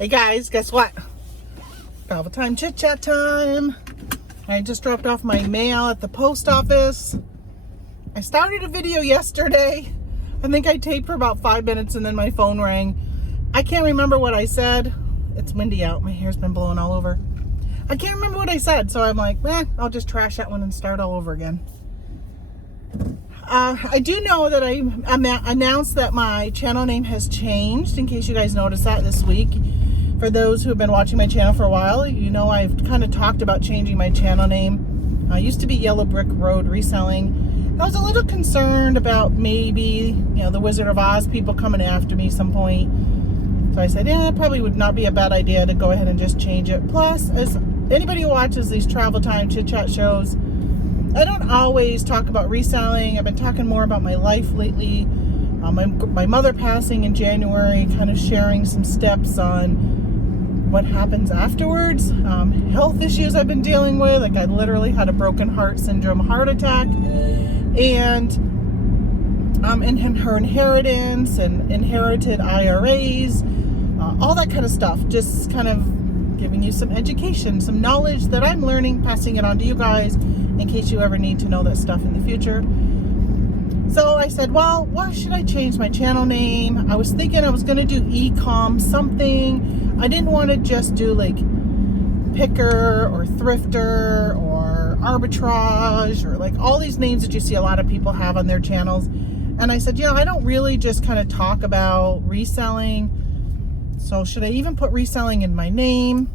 Hey guys, guess what? Travel time, chit chat time. I just dropped off my mail at the post office. I started a video yesterday. I think I taped for about 5 minutes and then my phone rang. I can't remember what I said. It's windy out. My hair's been blowing all over. I can't remember what I said, so I'm like, I'll just trash that one and start all over again. I do know that I announced that my channel name has changed, in case you guys noticed that this week. For those who have been watching my channel for a while, you know I've kind of talked about changing my channel name. I used to be Yellow Brick Road Reselling. I was a little concerned about maybe, the Wizard of Oz people coming after me some point. So I said, it probably would not be a bad idea to go ahead and just change it. Plus, as anybody who watches these travel time chit chat shows, I don't always talk about reselling. I've been talking more about my life lately. My mother passing in January, kind of sharing some steps on what happens afterwards. Health issues I've been dealing with. Like I literally had a broken heart syndrome heart attack. And her inheritance and inherited IRAs, all that kind of stuff. Just kind of giving you some education, some knowledge that I'm learning, passing it on to you guys in case you ever need to know that stuff in the future. So I said, well, why should I change my channel name? I was thinking I was going to do e-com something. I didn't want to just do like picker or thrifter or arbitrage or like all these names that you see a lot of people have on their channels. And I said, I don't really just kind of talk about reselling. So should I even put reselling in my name?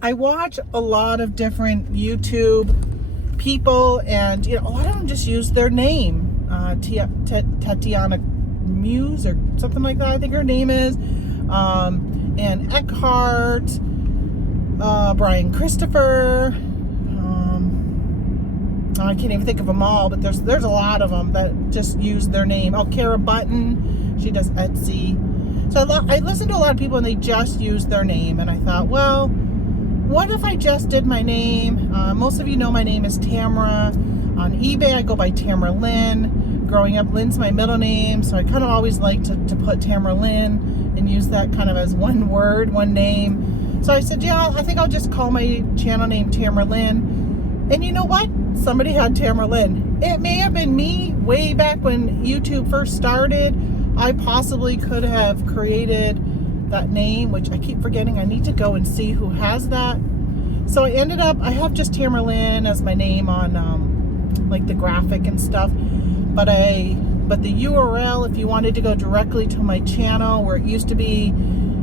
I watch a lot of different YouTube people, and a lot of them just use their name. Tatiana Muse or something like that, I think her name is. And Eckhart, Brian Christopher. I can't even think of them all, but there's a lot of them that just use their name. Oh, Kara Button, she does Etsy. So I listen to a lot of people and they just use their name, and I thought, well, what if I just did my name? Most of you know my name is Tamara. On eBay, I go by Tamara Lynn. Growing up, Lynn's my middle name, so I kind of always like to put Tamara Lynn and use that kind of as one word, one name. So I said, I think I'll just call my channel name Tamara Lynn. And you know what? Somebody had Tamara Lynn. It may have been me way back when YouTube first started. I possibly could have created that name, which I keep forgetting. I need to go and see who has that. So I have just Tamara Lynn as my name on like the graphic and stuff. But the URL, if you wanted to go directly to my channel where it used to be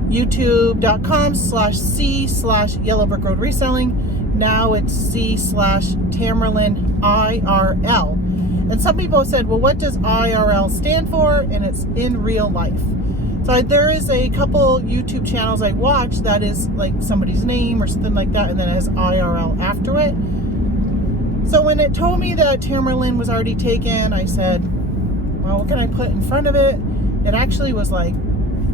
youtube.com/c/yellowbrickroadreselling, now it's c/TamaraLynnIRL. And some people said, well, what does IRL stand for? And it's in real life. So there is a couple YouTube channels I watch that is like somebody's name or something like that, and then it has IRL after it. So when it told me that Tamara Lynn was already taken, I said, well, what can I put in front of it? It actually was like,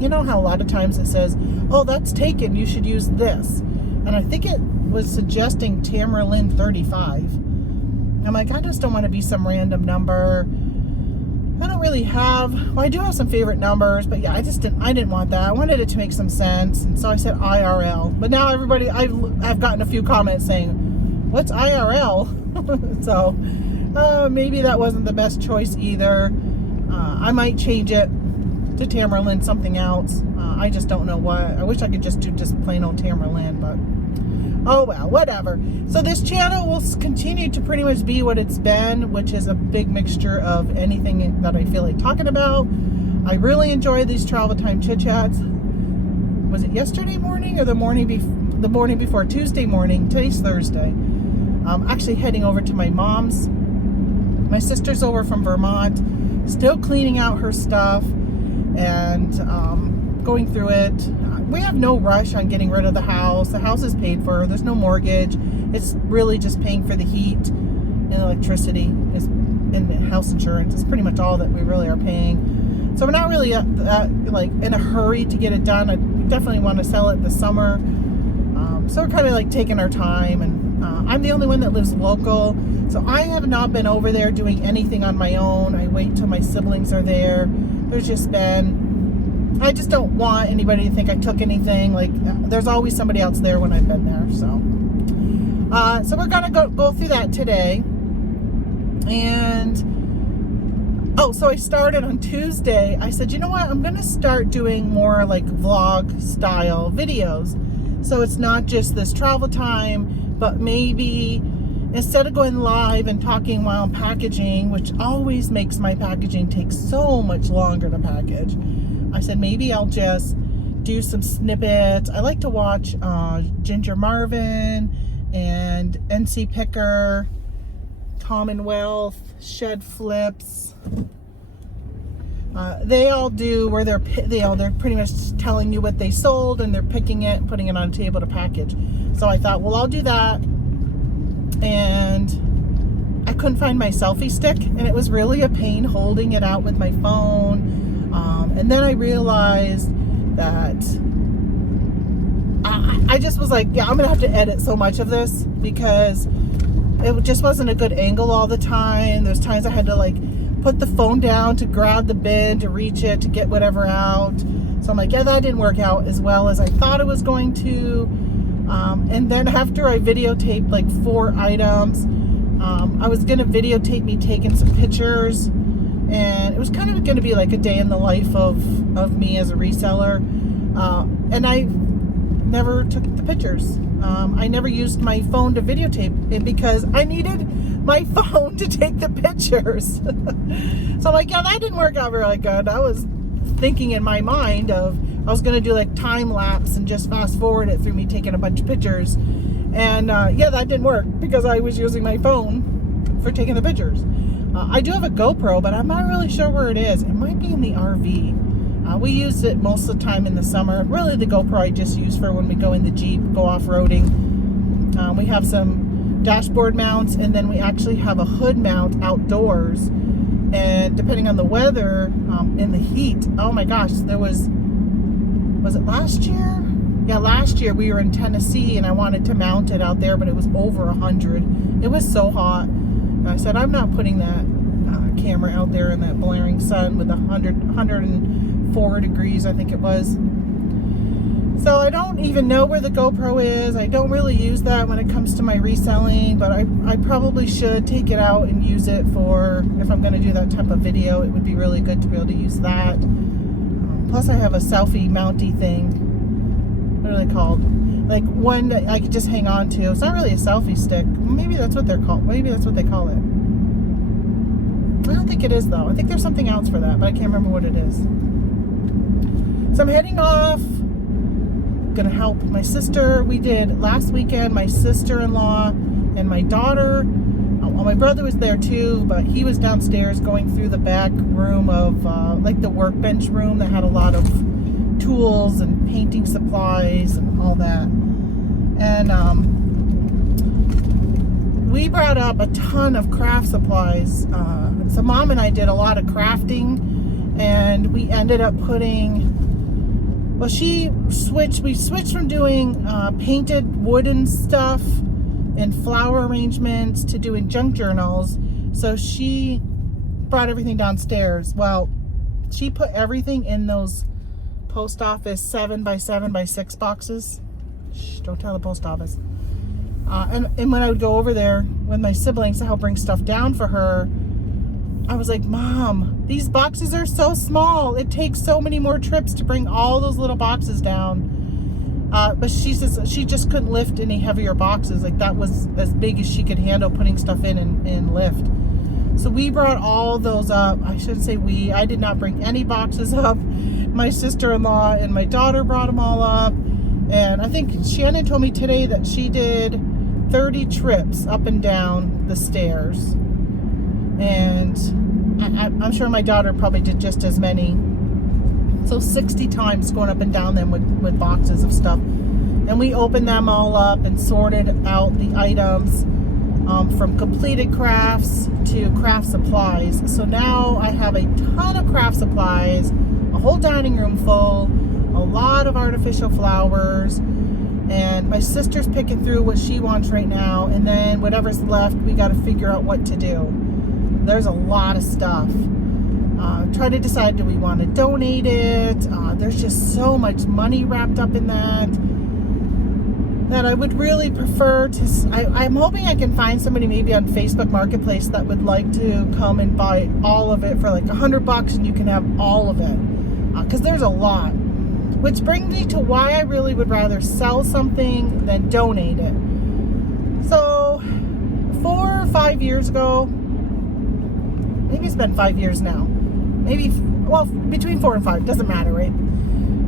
how a lot of times it says, oh, that's taken, you should use this. And I think it was suggesting Tamara Lynn 35. I'm like, I just don't want to be some random number. I don't really I do have some favorite numbers, but I didn't want that. I wanted it to make some sense, and so I said IRL. But now everybody, I've gotten a few comments saying, what's IRL? So maybe that wasn't the best choice either. I might change it to Tamara Lynn something else. I just don't know what. I wish I could just do just plain old Tamara Lynn, but oh well, whatever. So this channel will continue to pretty much be what it's been, which is a big mixture of anything that I feel like talking about. I really enjoy these travel time chit chats. Was it yesterday morning or the morning before? Tuesday morning. Today's Thursday. I'm actually heading over to my mom's. My sister's over from Vermont, still cleaning out her stuff and going through it. We have no rush on getting rid of the house. The house is paid for. There's no mortgage. It's really just paying for the heat and electricity and house insurance. It's pretty much all that we really are paying. So we're not really like in a hurry to get it done. I definitely want to sell it this summer. So we're kind of like taking our time, and I'm the only one that lives local. So I have not been over there doing anything on my own. I wait till my siblings are there. There's just been I just don't want anybody to think I took anything. Like, there's always somebody else there when I've been there. So we're gonna go through that today. And so I started on Tuesday. I said, you know what? I'm gonna start doing more like vlog style videos. So it's not just this travel time, but maybe instead of going live and talking while I'm packaging, which always makes my packaging take so much longer to package, I said maybe I'll just do some snippets. I like to watch Ginger Marvin and NC Picker, Commonwealth, Shed Flips. They all do where they're pretty much telling you what they sold, and they're picking it and putting it on a table to package. So I thought, well, I'll do that. And I couldn't find my selfie stick, and it was really a pain holding it out with my phone. And then I realized that I just was like, yeah, I'm gonna have to edit so much of this because it just wasn't a good angle all the time. There's times I had to like put the phone down to grab the bin to reach it to get whatever out. So I'm like, yeah, that didn't work out as well as I thought it was going to. And then after I videotaped like 4 items, I was gonna videotape me taking some pictures, and it was kind of gonna be like a day in the life of me as a reseller. And I never took the pictures. I never used my phone to videotape it because I needed my phone to take the pictures. So I'm like, yeah, that didn't work out really good. I was thinking in my mind of I was going to do like time lapse and just fast forward it through me taking a bunch of pictures. And yeah, that didn't work because I was using my phone for taking the pictures. I do have a GoPro, but I'm not really sure where it is. It might be in the RV. We use it most of the time in the summer. Really, the GoPro I just use for when we go in the Jeep, go off-roading. We have some dashboard mounts, and then we actually have a hood mount outdoors. And depending on the weather, in the heat, oh my gosh, was it last year? Yeah, last year we were in Tennessee, and I wanted to mount it out there, but it was over 100. It was so hot. And I said, I'm not putting that camera out there in that blaring sun with 104 degrees, I think it was. So I don't even know where the GoPro is. I don't really use that when it comes to my reselling, but I probably should take it out and use it for, if I'm going to do that type of video, it would be really good to be able to use that. Plus I have a selfie mounty thing. What are they called? Like one that I could just hang on to. It's not really a selfie stick. Maybe that's what they're called. Maybe that's what they call it. I don't think it is though. I think there's something else for that, but I can't remember what it is. So I'm heading off. Gonna help my sister. We did last weekend, my sister-in-law and my daughter. Well, my brother was there too, but he was downstairs going through the back room of like the workbench room that had a lot of tools and painting supplies and all that. And we brought up a ton of craft supplies. So Mom and I did a lot of crafting, and we ended up putting, well, we switched from doing painted wooden stuff and flower arrangements to doing junk journals. So she brought everything downstairs. Well, she put everything in those post office 7x7x6 boxes. Shh, don't tell the post office. And when I would go over there with my siblings to help bring stuff down for her, I was like, Mom, these boxes are so small. It takes so many more trips to bring all those little boxes down. But she says she just couldn't lift any heavier boxes. Like that was as big as she could handle putting stuff in and lift. So we brought all those up. I shouldn't say we. I did not bring any boxes up. My sister-in-law and my daughter brought them all up. And I think Shannon told me today that she did 30 trips up and down the stairs. And I'm sure my daughter probably did just as many. So 60 times going up and down them with boxes of stuff. And we opened them all up and sorted out the items from completed crafts to craft supplies. So now I have a ton of craft supplies, a whole dining room full, a lot of artificial flowers, and my sister's picking through what she wants right now, and then whatever's left, we got to figure out what to do. There's a lot of stuff. Try to decide, do we want to donate it? There's just so much money wrapped up in that I would really prefer to. I'm hoping I can find somebody maybe on Facebook Marketplace that would like to come and buy all of it for like $100, and you can have all of it, because there's a lot. Which brings me to why I really would rather sell something than donate it. So 4 or 5 years ago, maybe it's been 5 years now, maybe, well, between 4 and 5, doesn't matter, right?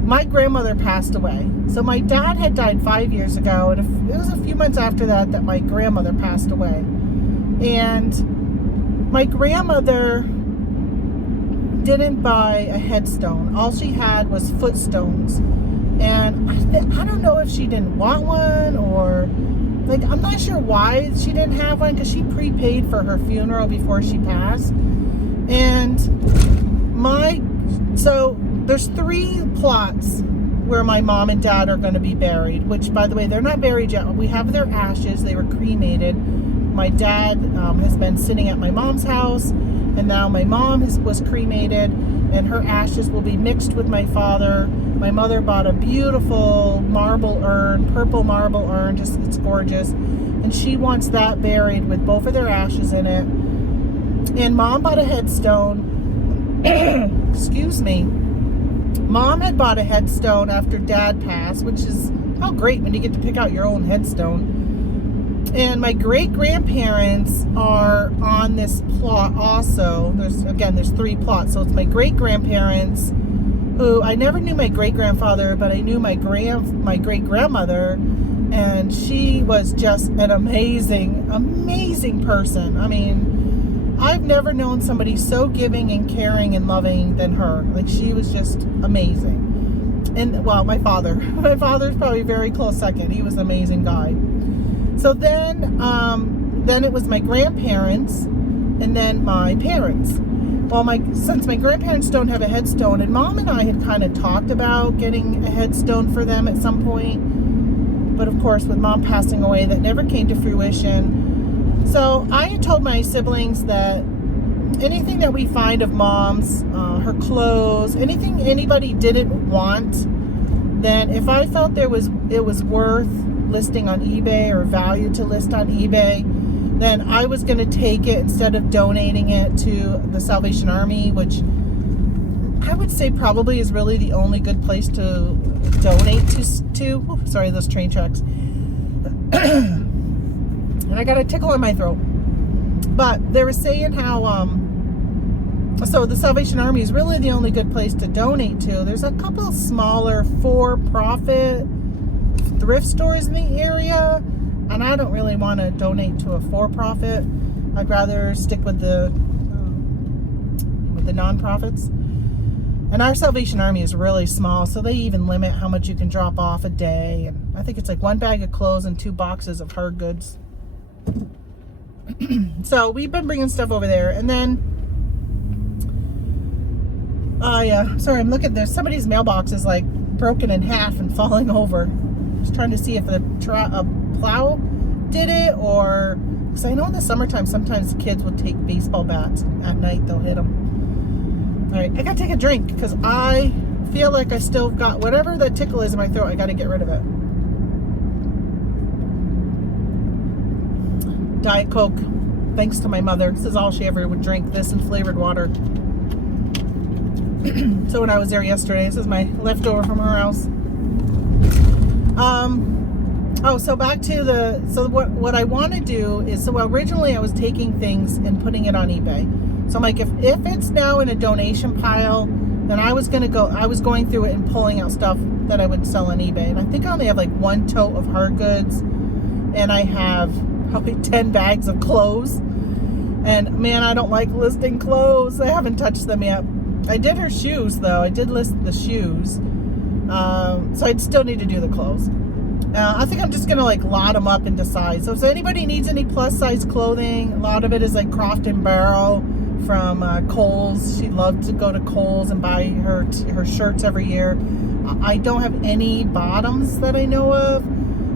My grandmother passed away. So my dad had died 5 years ago, and it was a few months after that that my grandmother passed away. And my grandmother didn't buy a headstone. All she had was footstones. And I don't know if she didn't want one, or like, I'm not sure why she didn't have one, because she prepaid for her funeral before she passed. And so there's 3 plots where my mom and dad are going to be buried, which, by the way, they're not buried yet. We have their ashes. They were cremated. My dad has been sitting at my mom's house, and now my mom was cremated, and her ashes will be mixed with my father. My mother bought a beautiful marble urn, purple marble urn, just, it's gorgeous, and she wants that buried with both of their ashes in it. And Mom bought a headstone. Excuse me. Mom had bought a headstone after Dad passed, which is how great when you get to pick out your own headstone. And my great-grandparents are on this plot also. There's 3 plots. So it's my great-grandparents, who I never knew my great-grandfather, but I knew my great-grandmother, and she was just an amazing, amazing person. I mean, I've never known somebody so giving and caring and loving than her. Like, she was just amazing. And, well, my father's probably a very close second. He was an amazing guy. So then it was my grandparents, and then my parents. Well, since my grandparents don't have a headstone, and Mom and I had kind of talked about getting a headstone for them at some point, but of course with Mom passing away, that never came to fruition. So I had told my siblings that anything that we find of Mom's, her clothes, anything anybody didn't want, then if I felt it was worth listing on eBay or value to list on eBay, then I was going to take it instead of donating it to the Salvation Army, which I would say probably is really the only good place to donate to. Ooh, sorry, those train tracks. And I got a tickle in my throat. But they were saying how, so the Salvation Army is really the only good place to donate to. There's a couple of smaller for-profit thrift stores in the area, and I don't really want to donate to a for-profit. I'd rather stick with the nonprofits. And our Salvation Army is really small, so they even limit how much you can drop off a day. And I think it's like 1 bag of clothes and 2 boxes of hard goods. So we've been bringing stuff over there, and then yeah, sorry, I'm looking, there's somebody's mailbox is like broken in half and falling over. Just trying to see if a plow did it, or because I know in the summertime sometimes kids will take baseball bats at night, they'll hit them. All right, I gotta take a drink because I feel like I still got whatever that tickle is in my throat. I gotta get rid of it. Diet Coke, thanks to my mother. This is all she ever would drink, this and flavored water. So when I was there yesterday, this is my leftover from her house. So back to what I want to do is, so originally I was taking things and putting it on eBay. So I'm like, if it's now in a donation pile, then I was going through it and pulling out stuff that I would sell on eBay. And I think I only have like 1 tote of hard goods, and I have probably 10 bags of clothes. And man, I don't like listing clothes. I haven't touched them yet. I did her shoes though. I did list the shoes. So I'd still need to do the clothes. I think I'm just gonna like lot them up into size. So if anybody needs any plus size clothing, a lot of it is like Croft and Barrel from Kohl's. She loved to go to Kohl's and buy her shirts every year. I don't have any bottoms that I know of.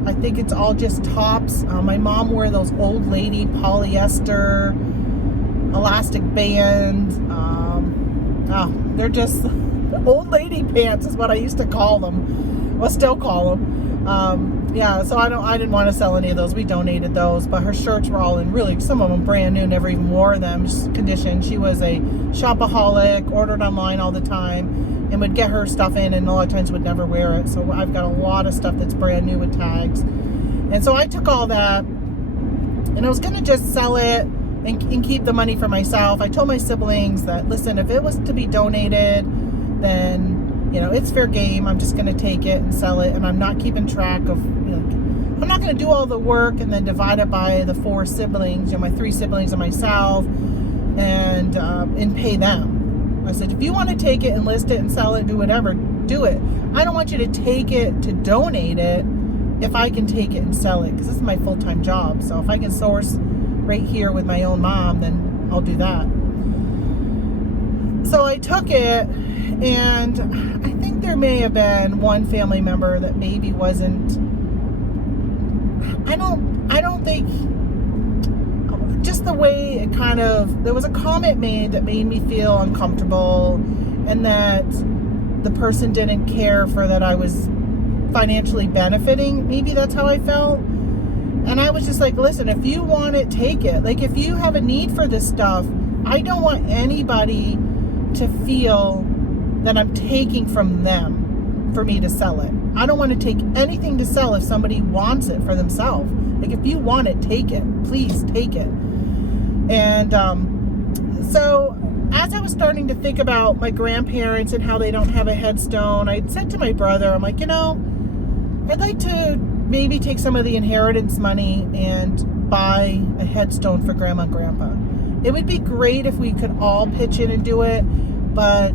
I think it's all just tops. My mom wore those old lady polyester elastic band Oh, they're just old lady pants is what I used to call them. Well, still call them. Yeah, so I didn't want to sell any of those. We donated those, but her shirts were all in really, some of them brand new, never even wore them, just condition. She was a shopaholic, ordered online all the time, and would get her stuff in, and a lot of times would never wear it. So I've got a lot of stuff that's brand new with tags. And so I took all that, and I was going to just sell it and keep the money for myself. I told my siblings that, listen, if it was to be donated, then, you know, it's fair game. I'm just going to take it and sell it, and I'm not keeping track of, you know, I'm not going to do all the work and then divide it by the 4 siblings, you know, my 3 siblings and myself, and pay them. I said, if you want to take it and list it and sell it, do whatever, do it. I don't want you to take it to donate it if I can take it and sell it, because this is my full-time job. So if I can source right here with my own mom, then I'll do that. So I took it, and I think there may have been one family member that maybe wasn't, I don't think, just the way it kind of, there was a comment made that made me feel uncomfortable, and that the person didn't care for that I was financially benefiting. Maybe that's how I felt. And I was just like, listen, if you want it, take it. Like, if you have a need for this stuff, I don't want anybody to feel that I'm taking from them for me to sell it. I don't want to take anything to sell if somebody wants it for themselves. Like, if you want it, take it. Please take it. And so as I was starting to think about my grandparents and how they don't have a headstone, I said to my brother, I'm like, you know, I'd like to maybe take some of the inheritance money and buy a headstone for Grandma and Grandpa. It would be great if we could all pitch in and do it, but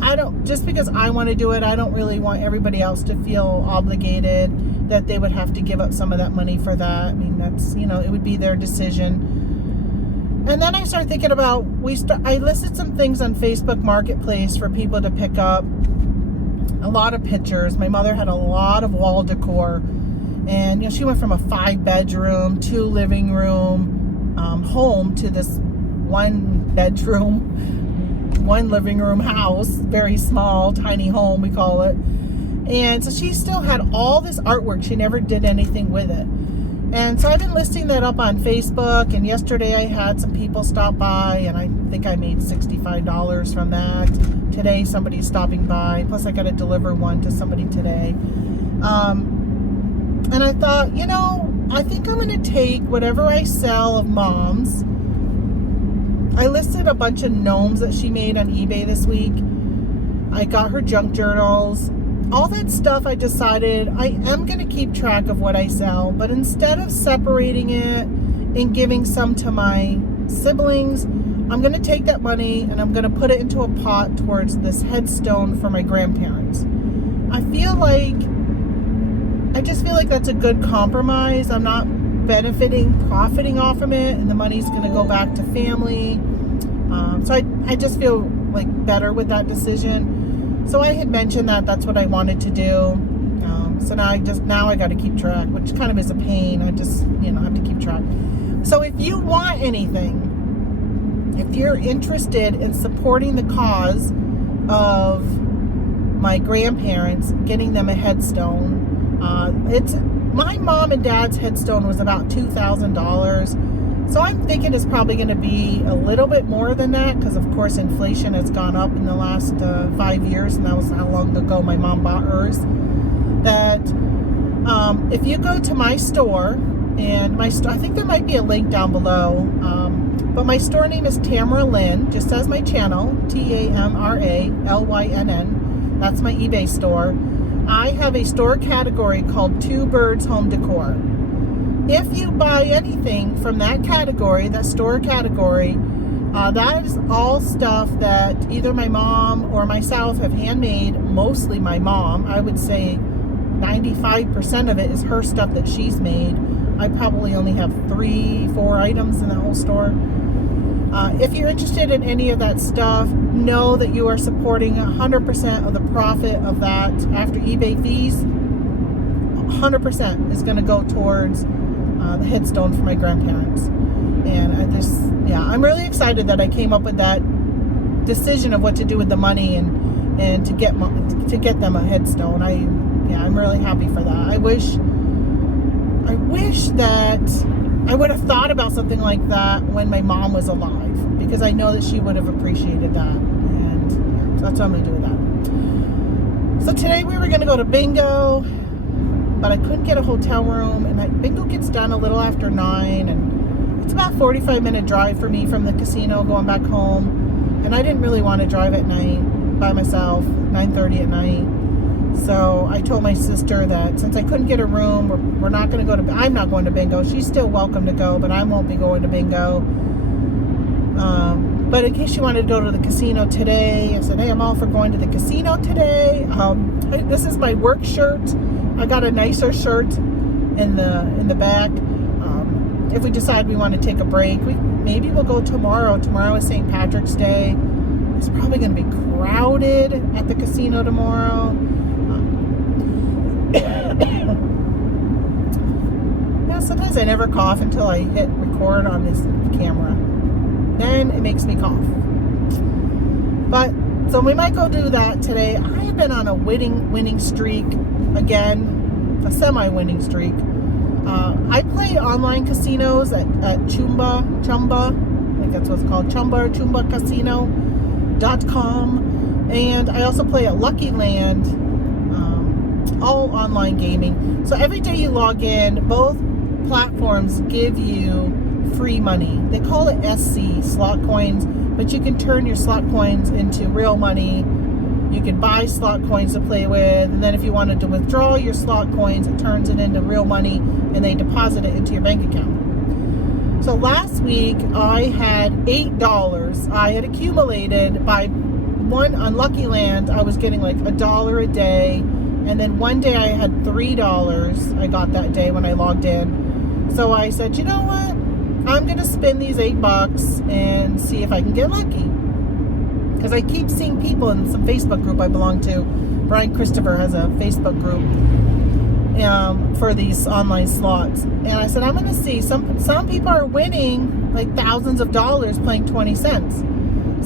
I don't, just because I want to do it, I don't really want everybody else to feel obligated that they would have to give up some of that money for that. I mean, that's, you know, it would be their decision. And then I started thinking about, I listed some things on Facebook Marketplace for people to pick up. A lot of pictures. My mother had a lot of wall decor, and, you know, she went from a 5-bedroom, 2 living room home to this 1-bedroom, 1 living room house, very small, tiny home, we call it. And so she still had all this artwork. She never did anything with it. And so I've been listing that up on Facebook, and yesterday I had some people stop by, and I think I made $65 from that. Today somebody's stopping by, plus I got to deliver one to somebody today. And I thought, you know, I think I'm going to take whatever I sell of Mom's. I listed a bunch of gnomes that she made on eBay this week. I got her junk journals. All that stuff, I decided I am going to keep track of what I sell, but instead of separating it and giving some to my siblings, I'm going to take that money and I'm going to put it into a pot towards this headstone for my grandparents. I just feel like that's a good compromise. I'm not profiting off of it, and the money's going to go back to family. So I just feel like better with that decision. So I had mentioned that that's what I wanted to do. So now I got to keep track, which kind of is a pain. I just, you know, have to keep track. So if you want anything, if you're interested in supporting the cause of my grandparents, getting them a headstone, it's my mom and dad's headstone was about $2,000. So I'm thinking it's probably going to be a little bit more than that, because of course inflation has gone up in the last 5 years, and that was how long ago my mom bought hers. That if you go to my store, and I think there might be a link down below, but my store name is Tamara Lynn, just as my channel, TAMRALYNN. That's my eBay store. I have a store category called Two Birds Home Decor. If you buy anything from that category, that store category, that is all stuff that either my mom or myself have handmade, mostly my mom. I would say 95% of it is her stuff that she's made. I probably only have 3-4 items in the whole store. If you're interested in any of that stuff, know that you are supporting 100% of the profit of that after eBay fees. 100% is going to go towards the headstone for my grandparents. And I'm really excited that I came up with that decision of what to do with the money and to get them a headstone. I'm really happy for that. I wish that I would have thought about something like that when my mom was alive, because I know that she would have appreciated that. And so that's what I'm going to do with that. So today we were going to go to bingo, but I couldn't get a hotel room, and bingo gets done a little after 9, and it's about a 45-minute drive for me from the casino going back home, and I didn't really want to drive at night by myself, 9:30 at night. So I told my sister that since I couldn't get a room, we're not going to go to, I'm not going to bingo. She's still welcome to go, but I won't be going to bingo. But in case she wanted to go to the casino today, I said, hey, I'm all for going to the casino today. This is my work shirt. I got a nicer shirt in the back. If we decide we want to take a break, maybe we'll go tomorrow. Tomorrow is St. Patrick's Day. It's probably going to be crowded at the casino tomorrow. Yeah, sometimes I never cough until I hit record on this camera. Then it makes me cough. But so we might go do that today. I have been on a winning streak again, a semi-winning streak. I play online casinos at Chumba, I think that's what it's called, chumbacasino.com, and I also play at Lucky Land, all online gaming. So every day you log in, both platforms give you free money. They call it SC, slot coins, but you can turn your slot coins into real money. You can buy slot coins to play with, and then if you wanted to withdraw your slot coins, it turns it into real money, and they deposit it into your bank account. So last week, I had $8 I had accumulated by one on Lucky Land. I was getting like $1 a day, and then one day I had $3 I got that day when I logged in. So I said, you know what? I'm going to spend these $8 and see if I can get lucky. Because I keep seeing people in some Facebook group I belong to. Brian Christopher has a Facebook group for these online slots. And I said, I'm going to see. Some people are winning like thousands of dollars playing 20 cents.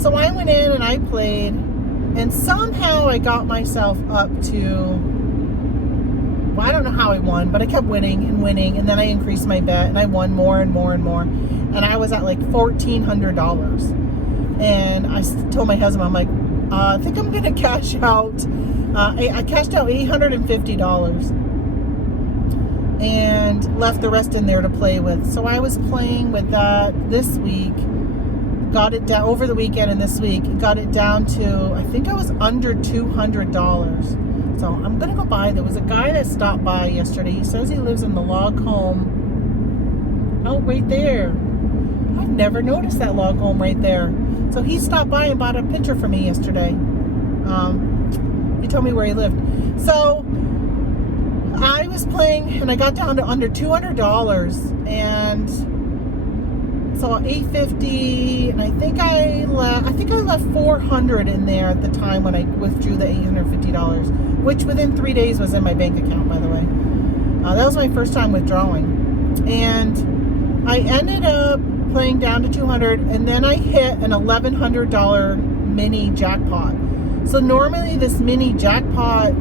So I went in and I played. And somehow I got myself up to, well, I don't know how I won, but I kept winning. And then I increased my bet and I won more and more and more. And I was at like $1,400. And I told my husband, I'm like, I think I'm going to cash out. I cashed out $850 and left the rest in there to play with. So I was playing with that this week. Got it down over the weekend, and this week got it down to, I think I was under $200. So I'm going to go by. There was a guy that stopped by yesterday. He says he lives in the log home. Oh, right there. I've never noticed that log home right there. So he stopped by and bought a picture for me yesterday. He told me where he lived. So I was playing and I got down to under $200, and so $850, and I think I left $400 in there at the time when I withdrew the $850, which within 3 days was in my bank account, by the way. That was my first time withdrawing, and I ended up playing down to $200, and then I hit an $1,100 mini jackpot. So normally this mini jackpot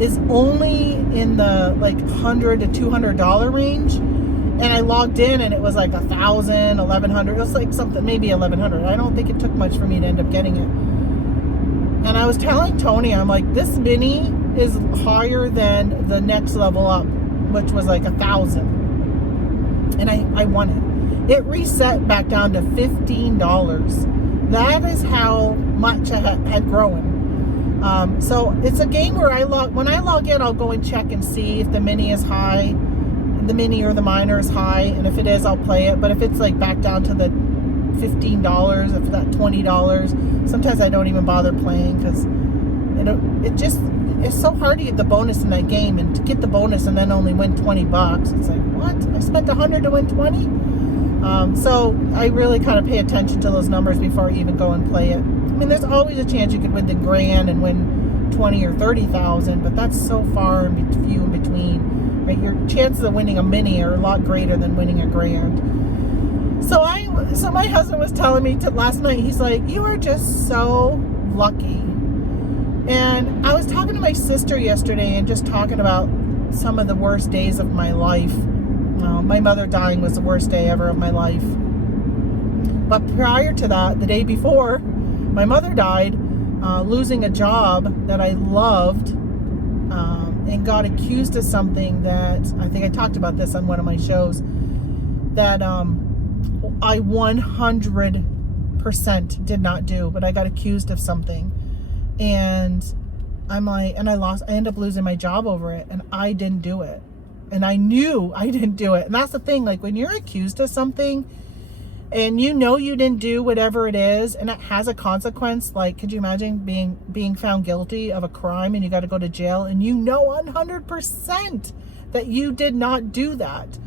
is only in the like $100 to $200 range, and I logged in and it was like $1,000, $1,100. It was like something, maybe $1,100. I don't think it took much for me to end up getting it. And I was telling Tony, I'm like, this mini is higher than the next level up, which was like $1,000, and I won it. It reset back down to $15. That is how much I had grown. So it's a game where when I log in, I'll go and check and see if the mini is high, the mini or the minor is high, and if it is, I'll play it. But if it's like back down to the $15, if that $20, sometimes I don't even bother playing, because it's so hard to get the bonus in that game, and to get the bonus and then only win $20. It's like, what? I spent $100 to win 20? So I really kind of pay attention to those numbers before I even go and play it. I mean, there's always a chance you could win the grand and win 20 or 30,000, but that's so far and few in between. Right? Your chances of winning a mini are a lot greater than winning a grand. So I So my husband was telling me last night, he's like, you are just so lucky. And I was talking to my sister yesterday and just talking about some of the worst days of my life. Well, my mother dying was the worst day ever of my life. But prior to that, the day before my mother died, losing a job that I loved, and got accused of something that, I think I talked about this on one of my shows, that I 100% did not do, but I got accused of something. And I'm like, and I ended up losing my job over it, and I didn't do it. And I knew I didn't do it. And that's the thing, like when you're accused of something and you know you didn't do whatever it is, and it has a consequence, like could you imagine being found guilty of a crime and you got to go to jail, and you know 100% that you did not do that.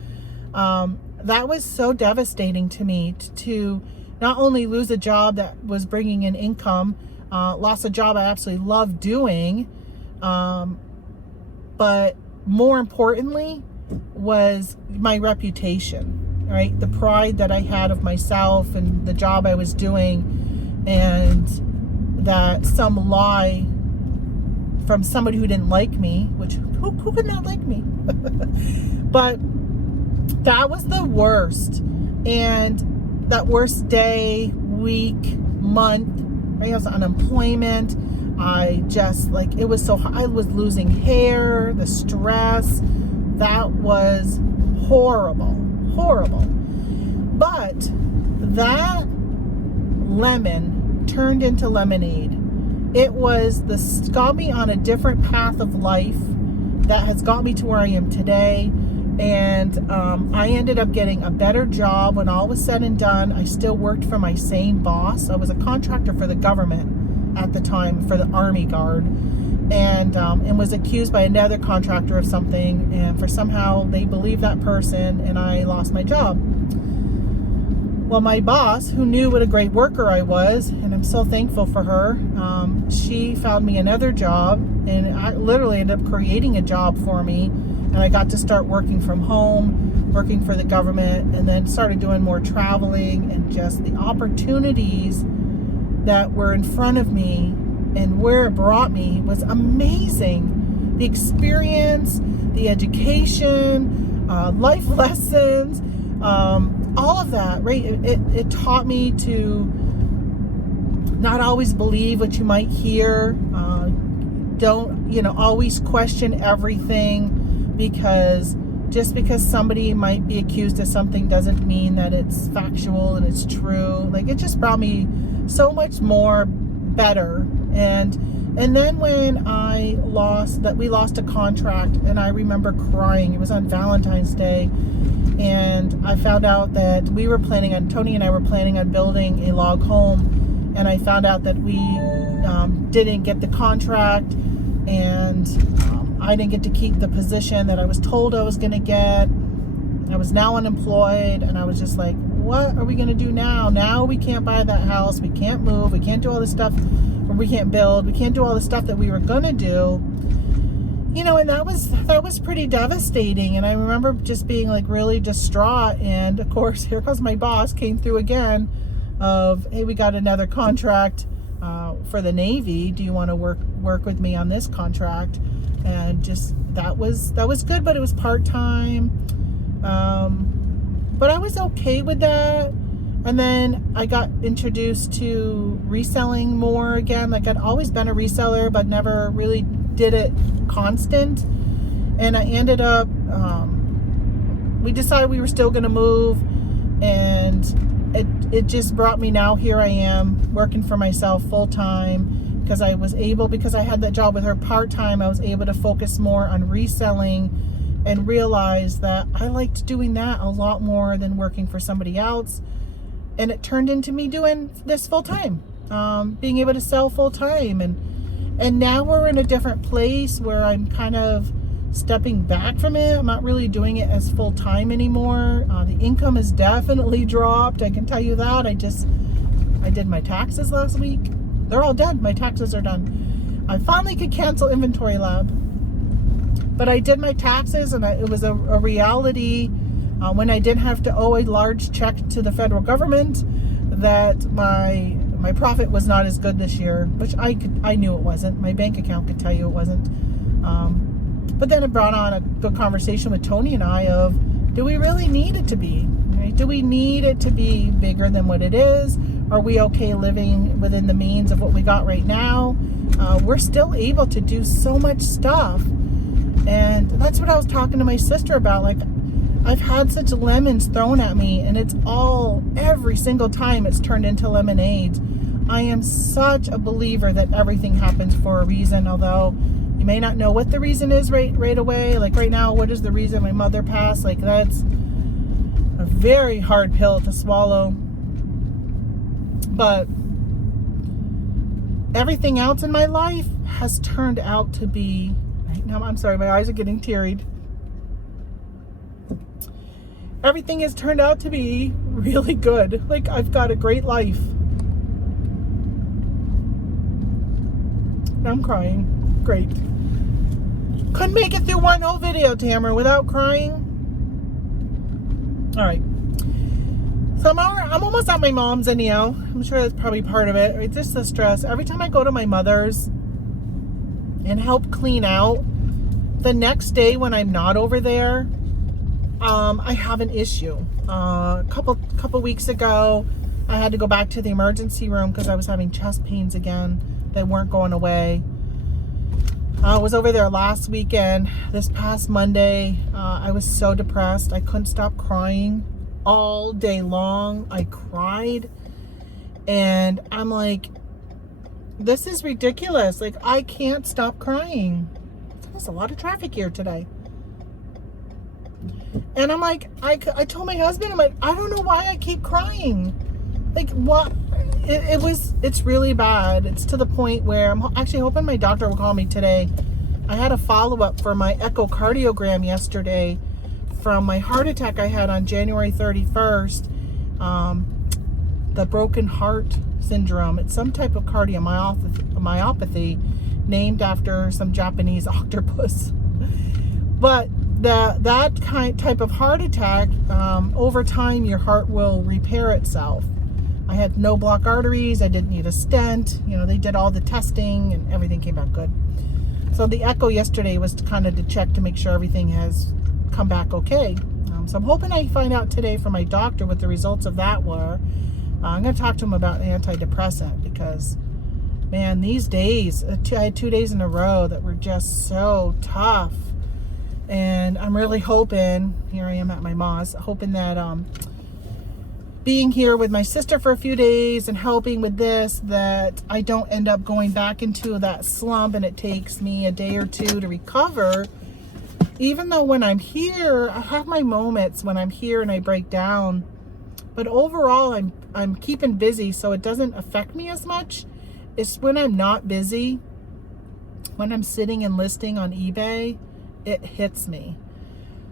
That was so devastating to me to not only lose a job that was bringing in income, lost a job I absolutely loved doing, but more importantly was my reputation, right? The pride that I had of myself and the job I was doing, and that some lie from somebody who didn't like me, which who could not like me? But that was the worst. And that worst day, week, month, I was unemployment. I just like, it was so, I was losing hair, the stress, that was horrible. But that lemon turned into lemonade. It got me on a different path of life that has got me to where I am today. And I ended up getting a better job. When all was said and done, I still worked for my same boss. I was a contractor for the government at the time, for the Army Guard, and was accused by another contractor of something, and for somehow they believed that person, and I lost my job. Well, my boss, who knew what a great worker I was, and I'm so thankful for her, she found me another job, and I literally ended up creating a job for me, and I got to start working from home, working for the government, and then started doing more traveling, and just the opportunities that were in front of me and where it brought me was amazing. The experience, the education, life lessons, all of that, right? It taught me to not always believe what you might hear. Don't, always question everything, because just because somebody might be accused of something doesn't mean that it's factual and it's true. Like, it just brought me so much more better. And then when we lost a contract, and I remember crying. It was on Valentine's Day, and I found out that Tony and I were planning on building a log home, and I found out that we didn't get the contract, and I didn't get to keep the position that I was told I was going to get. I was now unemployed, and I was just like, what are we going to do now? Now we can't buy that house. We can't move. We can't do all this stuff. Or we can't build. We can't do all the stuff that we were going to do. And that was pretty devastating. And I remember just being like really distraught. And of course, here comes my boss, came through again of, hey, we got another contract for the Navy. Do you want to work with me on this contract? And just, that was good, but it was part-time. But I was okay with that. And then I got introduced to reselling more again. Like, I'd always been a reseller, but never really did it constant. And I ended up, we decided we were still going to move. And it just brought me, now here I am working for myself full-time, because I had that job with her part-time. I was able to focus more on reselling, and realize that I liked doing that a lot more than working for somebody else. And it turned into me doing this full time, being able to sell full time. And now we're in a different place where I'm kind of stepping back from it. I'm not really doing it as full time anymore. The income has definitely dropped. I can tell you that. I did my taxes last week. They're all done. My taxes are done. I finally could cancel Inventory Lab. But I did my taxes, and it was a reality when I didn't have to owe a large check to the federal government, that my profit was not as good this year, which I knew it wasn't. My bank account could tell you it wasn't. But then it brought on a good conversation with Tony and I of, do we really need it to be? Right? Do we need it to be bigger than what it is? Are we okay living within the means of what we got right now? We're still able to do so much stuff. And that's what I was talking to my sister about. Like, I've had such lemons thrown at me, and it's all, every single time it's turned into lemonades. I am such a believer that everything happens for a reason, although you may not know what the reason is right away. Like right now, what is the reason my mother passed? Like, that's a very hard pill to swallow. But everything else in my life has turned out to be, right now, I'm sorry, my eyes are getting teary. Everything has turned out to be really good. Like, I've got a great life. I'm crying. Great. Couldn't make it through one whole video, Tamara, without crying. All right. So I'm almost at my mom's anyhow. I'm sure that's probably part of it. It's just the stress. Every time I go to my mother's and help clean out, the next day when I'm not over there, I have an issue. A couple weeks ago, I had to go back to the emergency room because I was having chest pains again that weren't going away. I was over there last weekend. This past Monday, I was so depressed. I couldn't stop crying all day long. I cried, and I'm like, this is ridiculous. Like, I can't stop crying. There's a lot of traffic here today. And I'm like, I told my husband, I'm like, I don't know why I keep crying. Like, what? It's really bad. It's to the point where I'm actually hoping my doctor will call me today. I had a follow-up for my echocardiogram yesterday from my heart attack I had on January 31st. The broken heart syndrome. It's some type of cardiomyopathy named after some Japanese octopus. But that type of heart attack, over time your heart will repair itself. I had no blocked arteries. I didn't need a stent. You know, they did all the testing and everything came back good. So the echo yesterday was to check to make sure everything has come back okay. So I'm hoping I find out today from my doctor what the results of that were. I'm going to talk to him about antidepressant because, man, these days, I had 2 days in a row that were just so tough. And I'm really hoping, here I am at my mom's, hoping that being here with my sister for a few days and helping with this, that I don't end up going back into that slump and it takes me a day or two to recover. Even though when I'm here, I have my moments when I'm here and I break down. But overall, I'm keeping busy, so it doesn't affect me as much. It's when I'm not busy, when I'm sitting and listing on eBay, it hits me.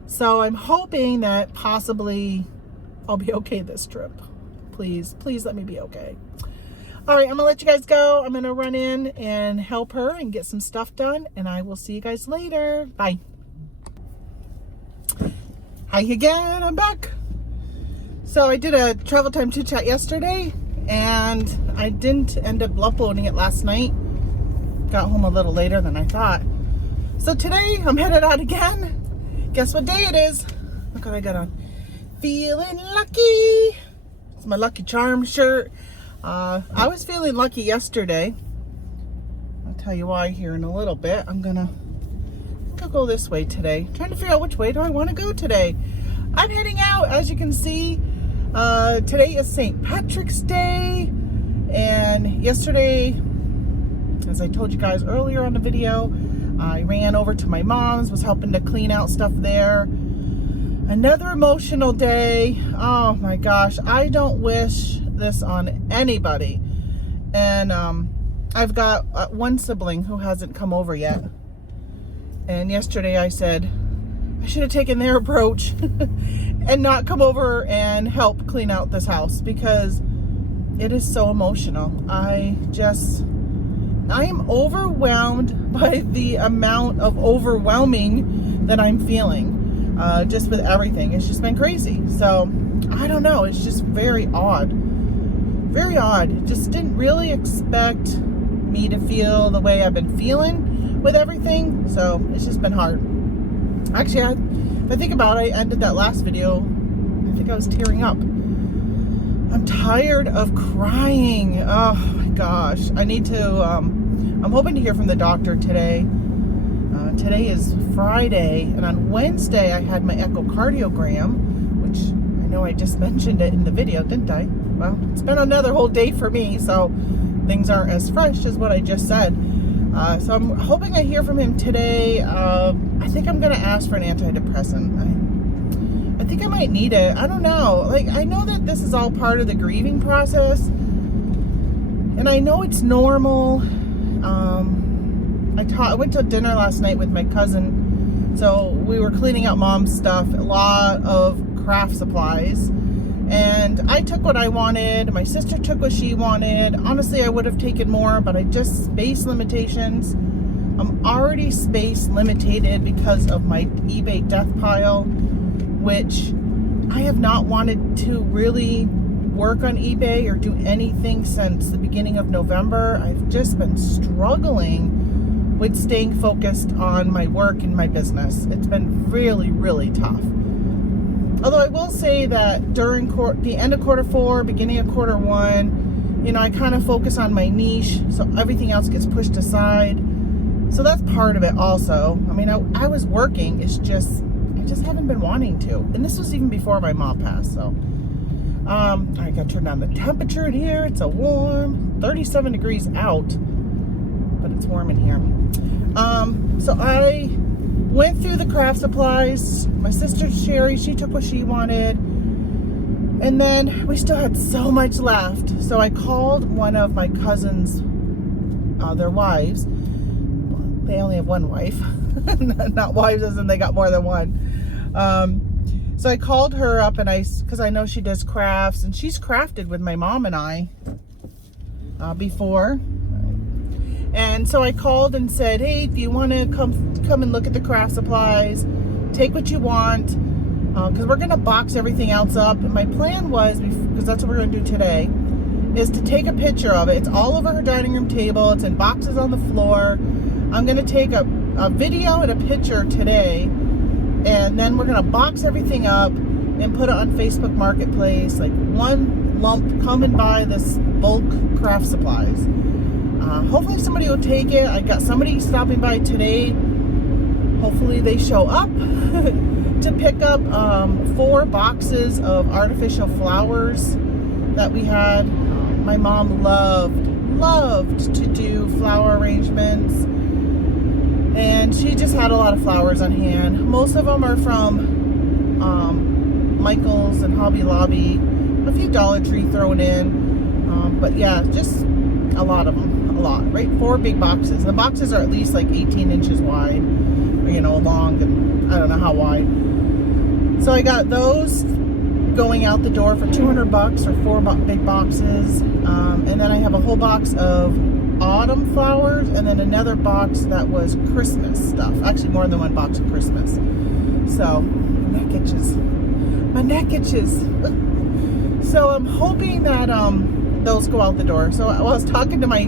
So I'm hoping that possibly I'll be okay this trip. Please let me be okay. All right, I'm gonna let you guys go. I'm gonna run in and help her and get some stuff done, and I will see you guys later. Bye. Hi again, I'm back. So I did a travel time chit chat yesterday, and I didn't end up uploading it last night. Got home a little later than I thought. So today I'm headed out again. Guess what day it is? Look what I got on. Feeling lucky. It's my Lucky Charm shirt. I was feeling lucky yesterday. I'll tell you why here in a little bit. I'm gonna go this way today. Trying to figure out which way do I want to go today. I'm heading out, as you can see. Today is St. Patrick's Day, and yesterday, as I told you guys earlier on the video, I ran over to my mom's, was helping to clean out stuff there. Another emotional day. Oh my gosh, I don't wish this on anybody. And I've got one sibling who hasn't come over yet. And yesterday I said, I should have taken their approach and not come over and help clean out this house because it is so emotional. I am overwhelmed by the amount of overwhelming that I'm feeling. just with everything. It's just been crazy. So I don't know. It's just very odd. Very odd. Just didn't really expect me to feel the way I've been feeling with everything. So it's just been hard. Actually, I think about it, I ended that last video, I think I was tearing up. I'm tired of crying. Oh my gosh. I need to, I'm hoping to hear from the doctor today. Today is Friday, and on Wednesday I had my echocardiogram, which I know I just mentioned it in the video, didn't I? Well, it's been another whole day for me, so things aren't as fresh as what I just said. So I'm hoping I hear from him today. I think I'm going to ask for an antidepressant. I think I might need it. I don't know. Like, I know that this is all part of the grieving process, and I know it's normal. I went to dinner last night with my cousin, so we were cleaning out mom's stuff, a lot of craft supplies, and I took what I wanted. My sister took what she wanted. Honestly, I would have taken more, but space limitations. I'm already space limited because of my eBay death pile, which I have not wanted to really work on eBay or do anything since the beginning of November. I've just been struggling with staying focused on my work and my business. It's been really, really tough. Although I will say that during the end of quarter 4, beginning of quarter 1, you know, I kind of focus on my niche, so everything else gets pushed aside. So that's part of it also. I mean, I was working, it's just, I just haven't been wanting to. And this was even before my mom passed, so. I got to turn down the temperature in here. It's a warm 37 degrees out, but it's warm in here. So I went through the craft supplies. My sister Sherry, she took what she wanted, and then we still had so much left. So I called one of my cousins, their wives. They only have one wife, not wives as in they got more than one. So I called her up, and because I know she does crafts, and she's crafted with my mom and I before. And so I called and said, hey, do you want to come and look at the craft supplies? Take what you want, because we're going to box everything else up. And my plan was, because that's what we're going to do today, is to take a picture of it. It's all over her dining room table. It's in boxes on the floor. I'm going to take a video and a picture today, and then we're going to box everything up and put it on Facebook Marketplace, like one lump, come and buy this bulk craft supplies. Hopefully somebody will take it. I got somebody stopping by today. Hopefully they show up to pick up 4 boxes of artificial flowers that we had. My mom loved to do flower arrangements, and she just had a lot of flowers on hand. Most of them are from Michael's and Hobby Lobby, a few Dollar Tree thrown in, but yeah, just a lot of them. A lot, right? 4 big boxes. The boxes are at least like 18 inches wide, or, you know, long, and I don't know how wide. So I got those going out the door for $200 or 4 big boxes, and then I have a whole box of autumn flowers, and then another box that was Christmas stuff. Actually, more than one box of Christmas. So my neck itches. So I'm hoping that those go out the door. So I was talking to my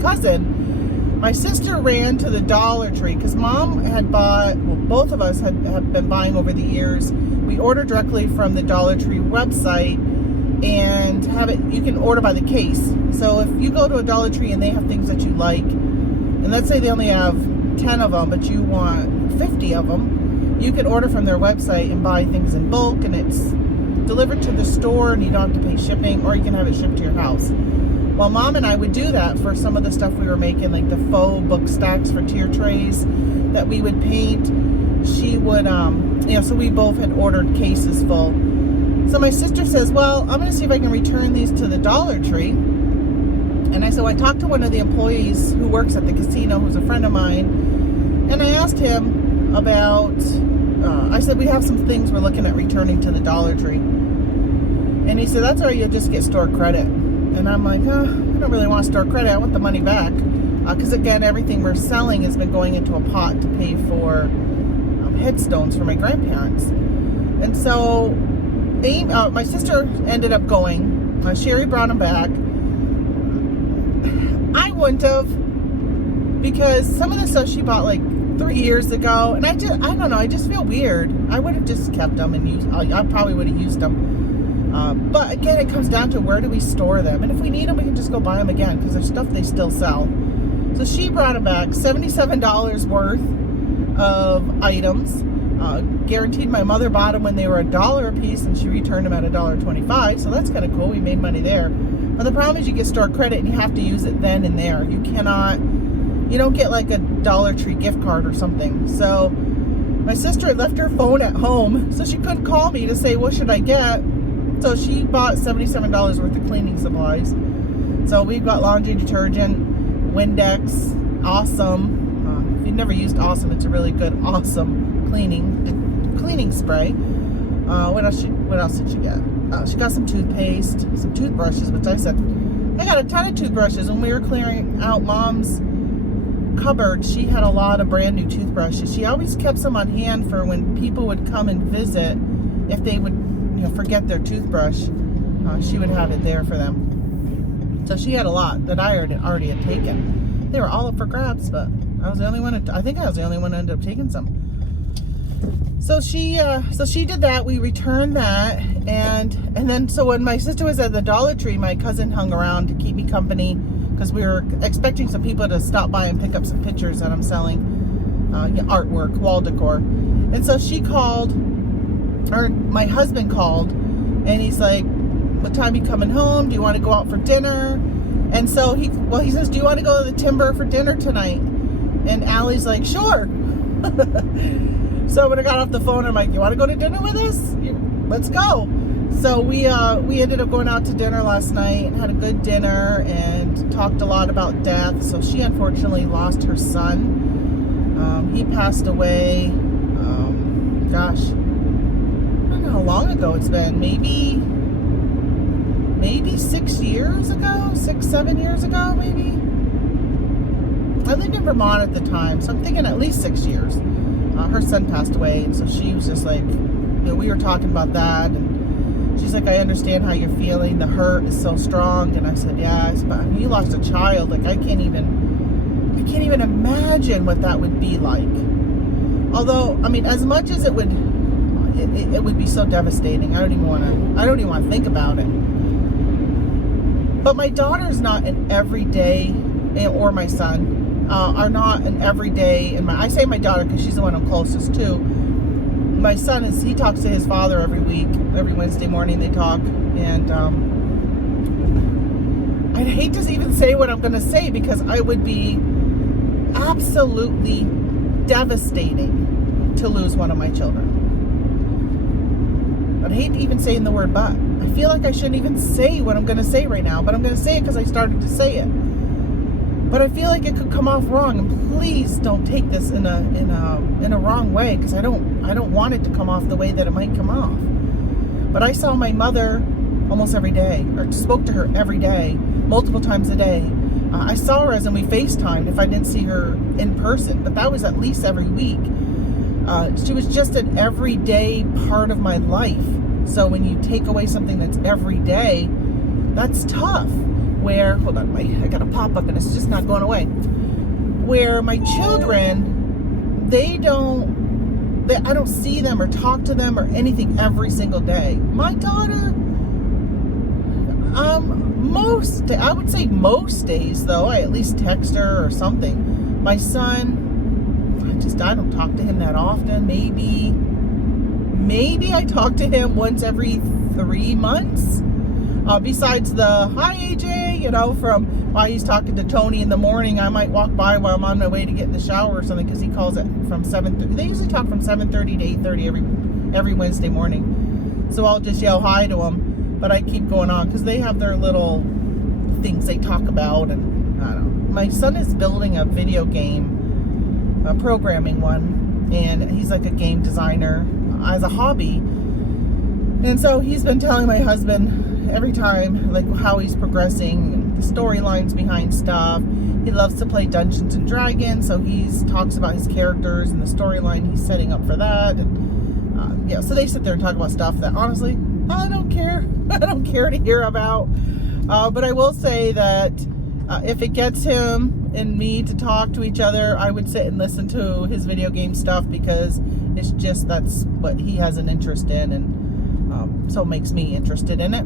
cousin. My sister ran to the Dollar Tree because mom had bought, well, both of us have been buying over the years. We order directly from the Dollar Tree website and have it, you can order by the case. So if you go to a Dollar Tree and they have things that you like, and let's say they only have 10 of them, but you want 50 of them, you can order from their website and buy things in bulk, and it's delivered to the store and you don't have to pay shipping, or you can have it shipped to your house. Well, mom and I would do that for some of the stuff we were making, like the faux book stacks for tier trays that we would paint. She would, so we both had ordered cases full. So my sister says, well, I'm going to see if I can return these to the Dollar Tree. And I said, well, I talked to one of the employees who works at the casino, who's a friend of mine, and I asked him about, I said, we have some things we're looking at returning to the Dollar Tree. And he said, that's all right, you'll just get store credit. And I'm like, I don't really want store credit. I want the money back. Because again, everything we're selling has been going into a pot to pay for headstones for my grandparents. And so my sister ended up going. Sherry brought them back. I wouldn't have, because some of the stuff she bought like 3 years ago, and I don't know, I just feel weird. I would have just kept them and used. I probably would have used them. But again, it comes down to where do we store them, and if we need them, we can just go buy them again because there's stuff they still sell. So she brought them back, $77 worth of items. Guaranteed my mother bought them when they were $1 a piece, and she returned them at $1.25. So that's kind of cool. We made money there. But the problem is you get store credit and you have to use it then and there. You don't get like a Dollar Tree gift card or something. So my sister had left her phone at home, so she couldn't call me to say, what should I get? So she bought $77 worth of cleaning supplies. So we've got laundry detergent, Windex, Awesome. If you've never used Awesome, it's a really good Awesome cleaning spray. What else did she get? She got some toothpaste, some toothbrushes, which I said, I got a ton of toothbrushes. When we were clearing out Mom's cupboard, she had a lot of brand new toothbrushes. She always kept some on hand for when people would come and visit. If they would forget their toothbrush, she would have it there for them. So she had a lot that I already had taken. They were all up for grabs, but I was the only one. I think I was the only one who ended up taking some. So she did that. We returned that, and then so when my sister was at the Dollar Tree, my cousin hung around to keep me company because we were expecting some people to stop by and pick up some pictures that I'm selling, artwork, wall decor. And so she called, or my husband called, and he's like, "What time are you coming home? Do you want to go out for dinner?" And so he says, "Do you want to go to the Timber for dinner tonight?" And Allie's like, "Sure." So when I got off the phone, I'm like, "You want to go to dinner with us? Let's go." So we ended up going out to dinner last night and had a good dinner and talked a lot about death. So she unfortunately lost her son. He passed away, gosh, I don't know how long ago it's been. Maybe 6 years ago, 7 years ago, maybe. I lived in Vermont at the time, so I'm thinking at least 6 years. Her son passed away, and so she was just like, we were talking about that, and she's like, "I understand how you're feeling. The hurt is so strong." And I said, "Yeah, but you lost a child. Like I can't even imagine what that would be like." Although, I mean, as much as it would be so devastating. I don't even want to think about it. But my daughter's not an everyday, or my son. Are not an everyday, and I say my daughter because she's the one I'm closest to. My son he talks to his father every week, every Wednesday morning they talk, and I'd hate to even say what I'm going to say because I would be absolutely devastating to lose one of my children. I'd hate even saying the word "but." I feel like I shouldn't even say what I'm going to say right now, but I'm going to say it because I started to say it. But I feel like it could come off wrong, and please don't take this in a wrong way, because I don't want it to come off the way that it might come off. But I saw my mother almost every day, or spoke to her every day, multiple times a day. I saw her as in we FaceTimed if I didn't see her in person, but that was at least every week. She was just an everyday part of my life. So when you take away something that's every day, that's tough. Where, hold on, I got a pop-up and it's just not going away. Where my children, I don't see them or talk to them or anything every single day. My daughter, I would say most days though, I at least text her or something. My son, I don't talk to him that often. Maybe I talk to him once every 3 months. Besides the "Hi AJ," from while he's talking to Tony in the morning, I might walk by while I'm on my way to get in the shower or something, because he calls it from 7:30. They usually talk from 7:30 to 8:30 every Wednesday morning. So I'll just yell hi to him, but I keep going on because they have their little things they talk about, and I don't know. My son is building a video game, a programming one, and he's like a game designer as a hobby. And so he's been telling my husband every time, like, how he's progressing. the storylines behind stuff. He loves to play Dungeons and Dragons, so he talks about his characters and the storyline he's setting up for that. And yeah, so they sit there and talk about stuff that honestly I don't care. I don't care to hear about. But I will say that if it gets him and me to talk to each other, I would sit and listen to his video game stuff, because it's just, that's what he has an interest in, and so it makes me interested in it.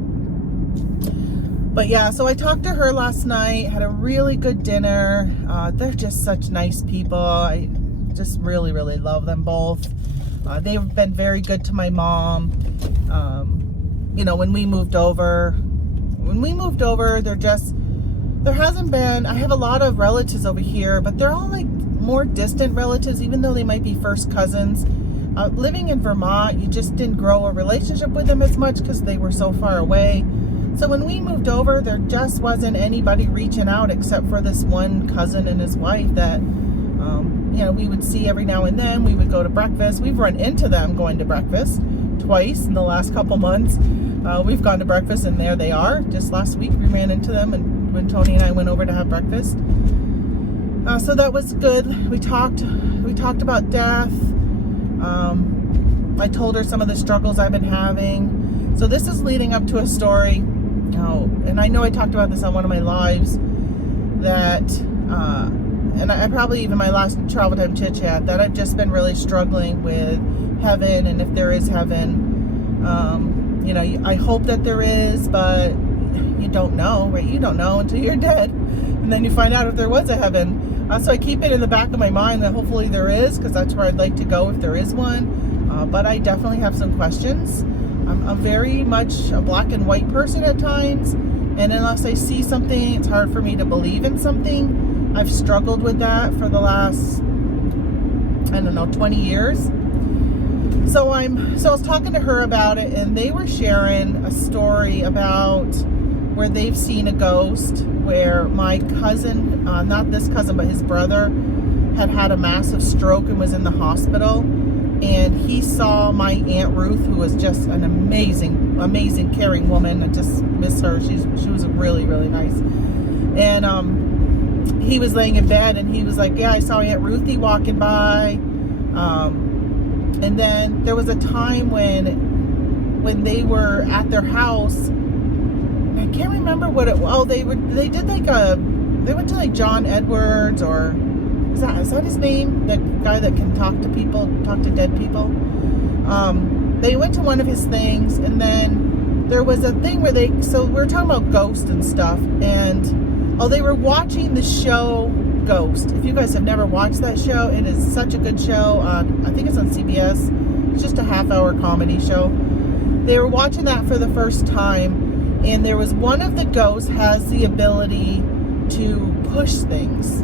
But yeah, so I talked to her last night, had a really good dinner. They're just such nice people. I just really, really love them both. They've been very good to my mom. You know, when we moved over, there hasn't been, I have a lot of relatives over here, but they're all like more distant relatives, even though they might be first cousins. Living in Vermont, you just didn't grow a relationship with them as much because they were so far away. So when we moved over, there just wasn't anybody reaching out except for this one cousin and his wife that, you know, we would see every now and then. We would go to breakfast. We've run into them going to breakfast twice in the last couple months. We've gone to breakfast, and there they are. Just last week we ran into them, and when Tony and I went over to have breakfast. So that was good. We talked about death. I told her some of the struggles I've been having. So this is leading up to a story. And I know I talked about this on one of my lives, that, and I probably even my last Travel Time Chit Chat, that I've just been really struggling with heaven, and if there is heaven. You know, I hope that there is, but you don't know, right? You don't know until you're dead, and then you find out if there was a heaven. So I keep it in the back of my mind that hopefully there is, because that's where I'd like to go if there is one. But I definitely have some questions. I'm very much a black and white person at times, and unless I see something, it's hard for me to believe in something. I've struggled with that for the last, I don't know, 20 years. So I was talking to her about it, and they were sharing a story about where they've seen a ghost, where my cousin, not this cousin, but his brother, had a massive stroke and was in the hospital. And he saw my Aunt Ruth, who was just an amazing, amazing, caring woman. I just miss her. She was really, really nice. And he was laying in bed, and he was like, yeah, I saw Aunt Ruthie walking by. And then there was a time when they were at their house. I can't remember what it was. Oh, they went to like John Edwards, or is that his name? That guy that can talk to people, talk to dead people. They went to one of his things, and then there was a thing where so we were talking about ghosts and stuff, and they were watching the show Ghost. If you guys have never watched that show, it is such a good show. I think it's on CBS. It's just a half-hour comedy show. They were watching that for the first time, and there was one of the ghosts has the ability to push things,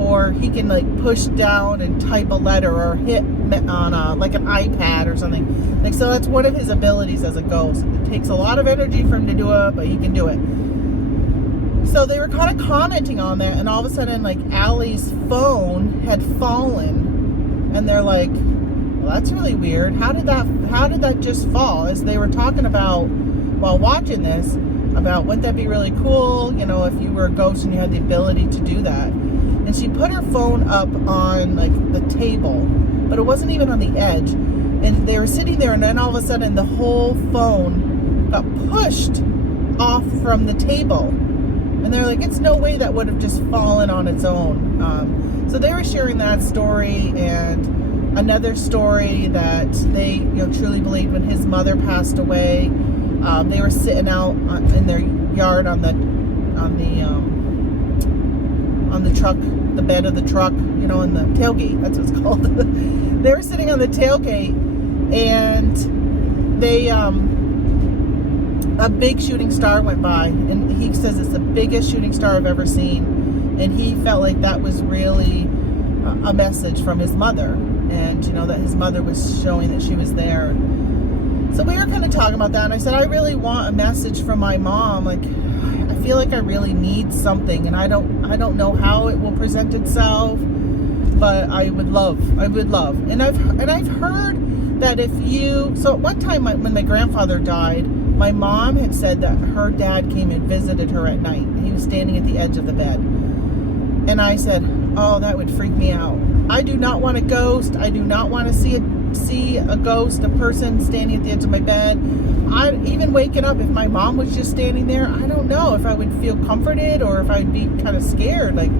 or he can like push down and type a letter, or hit on like an iPad or something. Like, so that's one of his abilities as a ghost. It takes a lot of energy for him to do it, but he can do it. So they were kind of commenting on that, and all of a sudden, like, Allie's phone had fallen, and they're like, well, that's really weird. How did that just fall? As they were talking about, while watching this, about wouldn't that be really cool, you know, if you were a ghost and you had the ability to do that. And she put her phone up on, like, the table, but it wasn't even on the edge. And they were sitting there, and then all of a sudden, the whole phone got pushed off from the table. And they're like, it's no way that would have just fallen on its own. So they were sharing that story, and another story that they, you know, truly believed when his mother passed away. They were sitting out in their yard on the truck, the bed of the truck, you know, in the tailgate. That's what it's called. They were sitting on the tailgate, and they a big shooting star went by, and he says it's the biggest shooting star I've ever seen, and he felt like that was really a message from his mother, and you know, that his mother was showing that she was there. So we were kind of talking about that, and I said, I really want a message from my mom. Like, I feel like I really need something, and I don't know how it will present itself, but I would love, and I've heard that if you, so at one time when my grandfather died, My mom had said that her dad came and visited her at night. He was standing at the edge of the bed. And I said, oh, that would freak me out. I do not want a ghost. I do not want to see a ghost, a person standing at the edge of my bed. Even waking up, if my mom was just standing there, I don't know if I would feel comforted or if I'd be kind of scared. Like,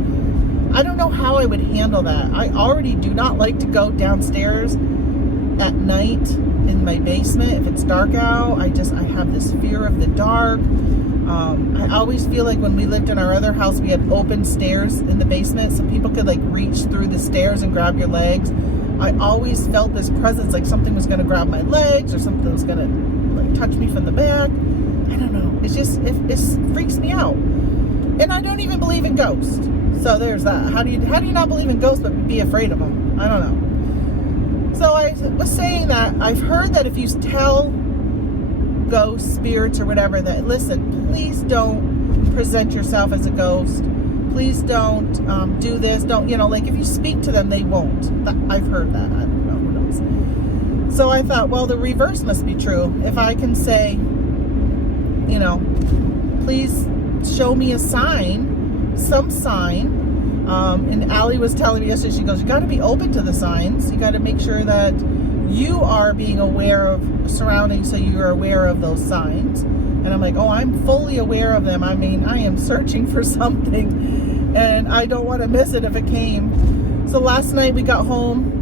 I don't know how I would handle that. I already do not like to go downstairs at night in my basement if it's dark out. I have this fear of the dark. I always feel like when we lived in our other house, we had open stairs in the basement so people could like reach through the stairs and grab your legs. I always felt this presence, like something was going to grab my legs or something was going to like touch me from the back. I don't know. It's just, it freaks me out. And I don't even believe in ghosts. So there's that. How do you not believe in ghosts but be afraid of them? I don't know. So I was saying that I've heard that if you tell ghosts, spirits, or whatever, that listen, please don't present yourself as a ghost. Please don't do this. Don't, like if you speak to them, they won't. I've heard that. I don't know. Who knows? So I thought, well, the reverse must be true. If I can say, please show me a sign, some sign. And Allie was telling me yesterday, she goes, you got to be open to the signs. You got to make sure that you are being aware of surroundings so you're aware of those signs. And I'm like, oh, I'm fully aware of them. I mean, I am searching for something and I don't want to miss it if it came. So last night we got home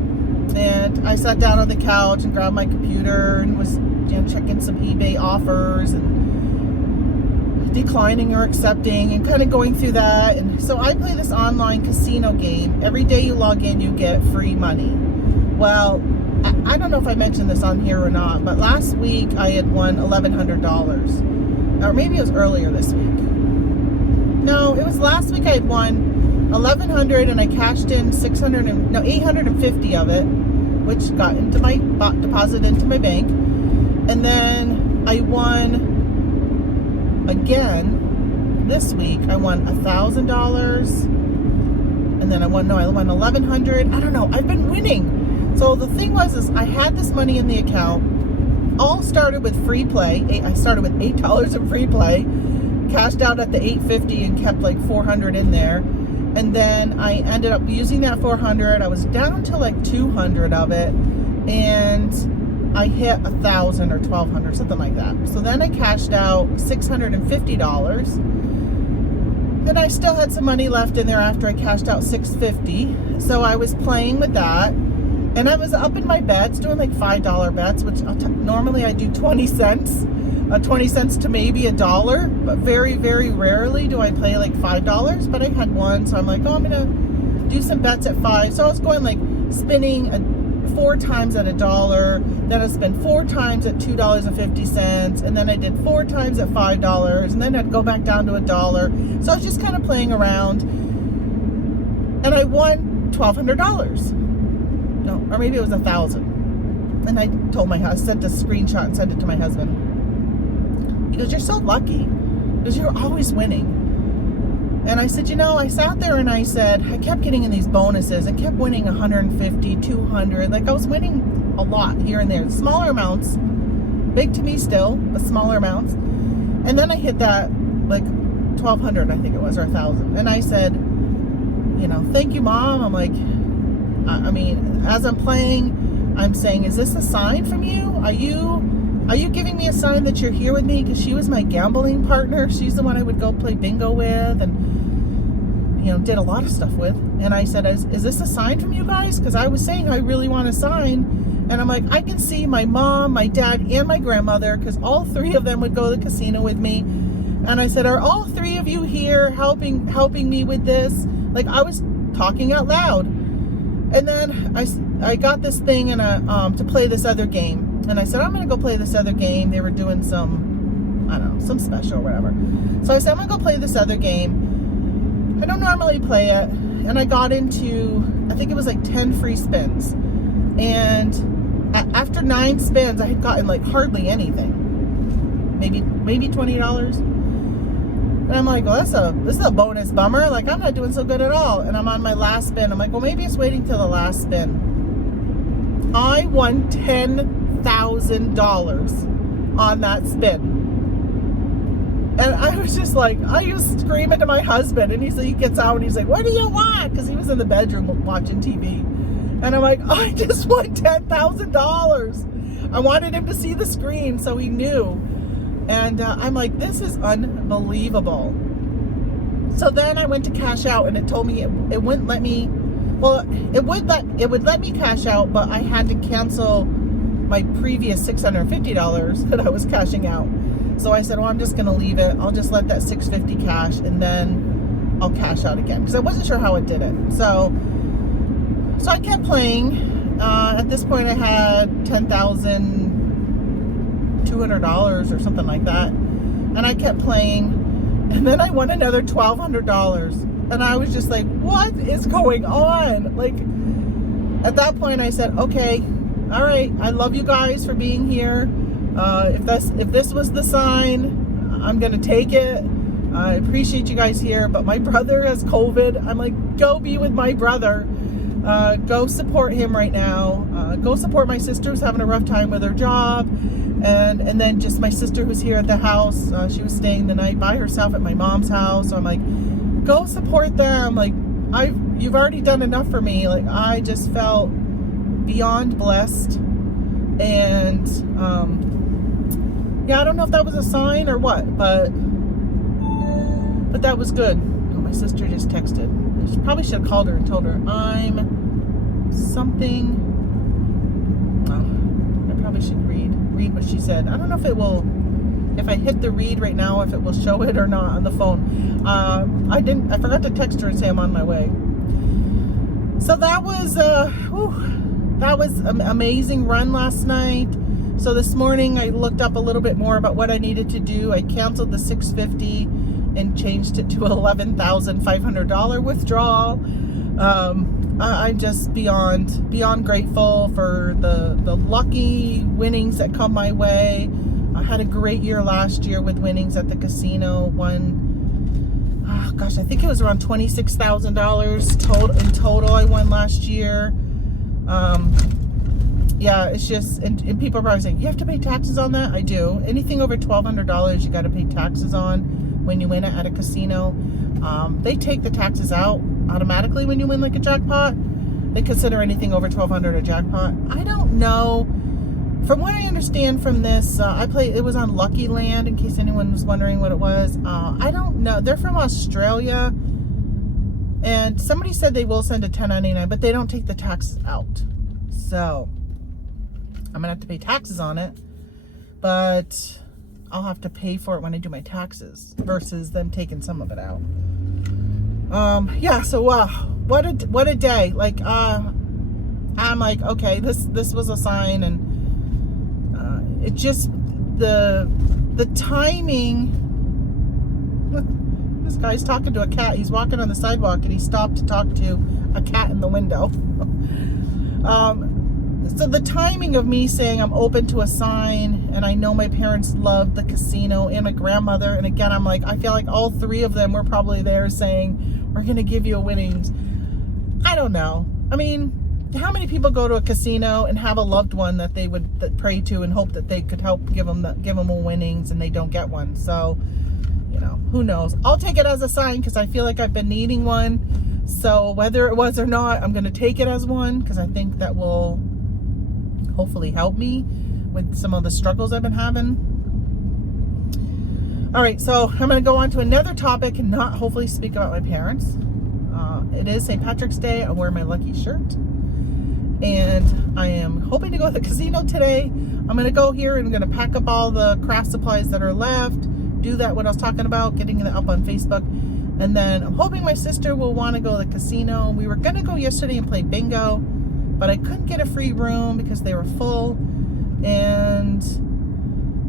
and I sat down on the couch and grabbed my computer and was checking some eBay offers and declining or accepting and kind of going through that. And so I play this online casino game. Every day you log in, you get free money. Well, I don't know if I mentioned this on here or not, but last week I had won $1,100. Or maybe it was earlier this week. No, it was last week I had won $1,100 and I cashed in 850 of it, which got into my deposited into my bank. And then I won again this week. I won $1,000. And then I won $1,100. I don't know. I've been winning. So the thing was I had this money in the account. All started with free play. I started with $8 in free play, cashed out at the $850 and kept like $400 in there. And then I ended up using that $400. I was down to like $200 of it, and I hit $1,000 or $1,200, something like that. So then I cashed out $650. And I still had some money left in there after I cashed out $650. So I was playing with that. And I was up in my bets, doing like $5 bets, which normally I do 20 cents. 20 cents to maybe $1. But very, very rarely do I play like $5. But I had one, so I'm like, oh, I'm going to do some bets at 5. So I was going like spinning 4 times at $1. Then I spent 4 times at $2.50. And then I did 4 times at $5. And then I'd go back down to $1. So I was just kind of playing around. And I won $1,200. No, or maybe it was $1,000. And I told I sent a screenshot and sent it to my husband. He goes, you're so lucky because you're always winning. And I said, I sat there and I said, I kept getting in these bonuses and kept winning 150, 200. Like I was winning a lot here and there. Smaller amounts, big to me still, but smaller amounts. And then I hit that like 1,200, I think it was, or 1,000. And I said, thank you, Mom. I'm like, I mean, as I'm playing, I'm saying, is this a sign from you? Are you giving me a sign that you're here with me? Because she was my gambling partner. She's the one I would go play bingo with and, did a lot of stuff with. And I said, is this a sign from you guys? Because I was saying I really want a sign. And I'm like, I can see my mom, my dad, and my grandmother, because all 3 of them would go to the casino with me. And I said, are all 3 of you here helping me with this? Like I was talking out loud. And then I got this thing to play this other game. And I said, I'm going to go play this other game. They were doing some, I don't know, some special or whatever. So I said, I'm going to go play this other game. I don't normally play it. And I got into, I think it was like 10 free spins. And after 9 spins, I had gotten like hardly anything. Maybe $20. And I'm like, well, this is a bonus bummer. Like, I'm not doing so good at all. And I'm on my last spin. I'm like, well, maybe it's waiting till the last spin. I won $10,000 on that spin. And I was just like, I was screaming to my husband, and he gets out and he's like, what do you want? Because he was in the bedroom watching TV. And I'm like, I just won $10,000. I wanted him to see the screen so he knew. And I'm like, this is unbelievable. So then I went to cash out, and it told me it wouldn't let me, well, it would let me cash out, but I had to cancel my previous $650 that I was cashing out. So I said, well, I'm just going to leave it. I'll just let that $650 cash, and then I'll cash out again, because I wasn't sure how it did it. So I kept playing. At this point, I had $10,200 or something like that. And I kept playing. And then I won another $1,200. And I was just like, what is going on? Like, at that point, I said, okay, all right, I love you guys for being here. If this was the sign, I'm going to take it. I appreciate you guys here, but my brother has COVID. I'm like, go be with my brother. Go support him right now. Go support my sister who's having a rough time with her job. And then just my sister who's here at the house. She was staying the night by herself at my mom's house. So I'm like, go support them. Like, you've already done enough for me. Like, I just felt beyond blessed. And, yeah, I don't know if that was a sign or what, but that was good. Oh, my sister just texted. I probably should have called her and told her I'm something. Oh, I probably should read what she said. I don't know if I hit the read right now, if it will show it or not on the phone. I forgot to text her and say I'm on my way. So that was an amazing run last night. So this morning I looked up a little bit more about what I needed to do. I canceled the $650 and changed it to an $11,500 withdrawal. I'm just beyond grateful for the lucky winnings that come my way. I had a great year last year with winnings at the casino. I think it was around $26,000 in total I won last year. Yeah, it's just, and people are probably saying, you have to pay taxes on that? I do. Anything over $1,200, you got to pay taxes on when you win it at a casino. They take the taxes out automatically when you win like a jackpot. They consider anything over $1,200 a jackpot. I don't know. From what I understand from this, it was on Lucky Land, in case anyone was wondering what it was. I don't know. They're from Australia. And somebody said they will send a 1099, but they don't take the taxes out. So I'm going to have to pay taxes on it, but I'll have to pay for it when I do my taxes versus them taking some of it out. Yeah, so what a day. Like, I'm like, okay, this was a sign, and it just, the timing. This guy's talking to a cat. He's walking on the sidewalk, and he stopped to talk to a cat in the window. So the timing of me saying I'm open to a sign, and I know my parents loved the casino and my grandmother, and again, I'm like, I feel like all three of them were probably there saying, we're going to give you a winnings. I don't know. I mean, how many people go to a casino and have a loved one that they would pray to and hope that they could help give them a winnings, and they don't get one? So, you know, who knows? I'll take it as a sign, because I feel like I've been needing one. So whether it was or not, I'm going to take it as one, because I think that will hopefully help me with some of the struggles I've been having. All right, so I'm going to go on to another topic and not hopefully speak about my parents. It is St. Patrick's Day. I wear my lucky shirt, and I am hoping to go to the casino today. I'm going to go here and I'm going to pack up all the craft supplies that are left, do that what I was talking about, getting it up on Facebook. And then I'm hoping my sister will want to go to the casino. We were going to go yesterday and play bingo, but I couldn't get a free room because they were full. And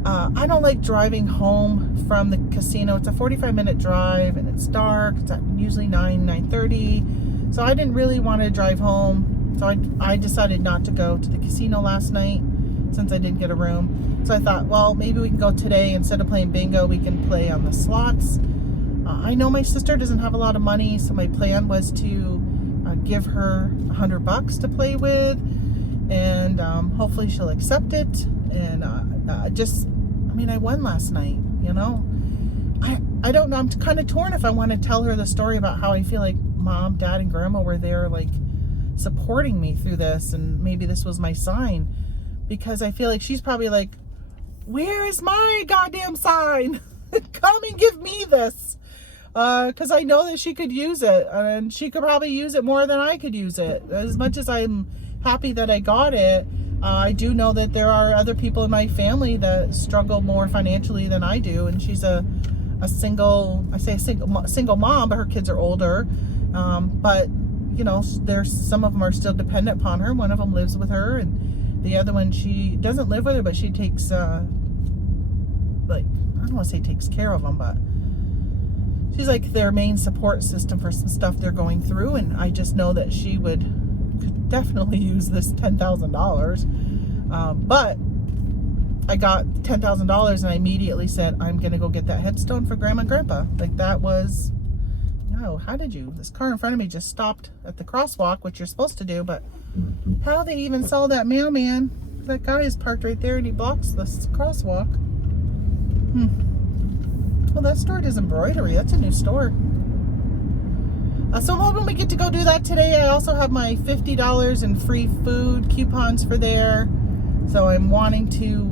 I don't like driving home from the casino. It's a 45-minute drive, and it's dark. It's at usually 9:30. So I didn't really want to drive home. So I decided not to go to the casino last night since I didn't get a room. So I thought, well, maybe we can go today. Instead of playing bingo, we can play on the slots. I know my sister doesn't have a lot of money, so my plan was to give her $100 to play with, and hopefully she'll accept it. And I won last night, you know. I don't know. I'm kind of torn if I want to tell her the story about how I feel like mom, dad, and grandma were there, like, supporting me through this, and maybe this was my sign, because I feel like she's probably like, where is my goddamn sign? Come and give me this. Because I know that she could use it, and she could probably use it more than I could use it. As much as I'm happy that I got it, I do know that there are other people in my family that struggle more financially than I do, and she's a single mom, but her kids are older. But you know, there's some of them are still dependent upon her. One of them lives with her, and the other one, she doesn't live with her, but she takes like, I don't want to say takes care of them, but she's like their main support system for some stuff they're going through. And I just know that she could definitely use this $10,000. But I got $10,000 and I immediately said, I'm going to go get that headstone for grandma and grandpa. Like, that was, no, how did you? This car in front of me just stopped at the crosswalk, which you're supposed to do, but how they even saw that mailman? That guy is parked right there and he blocks this crosswalk. Well, that store does embroidery. That's a new store. So I'm hoping we get to go do that today. I also have my $50 in free food coupons for there. So I'm wanting to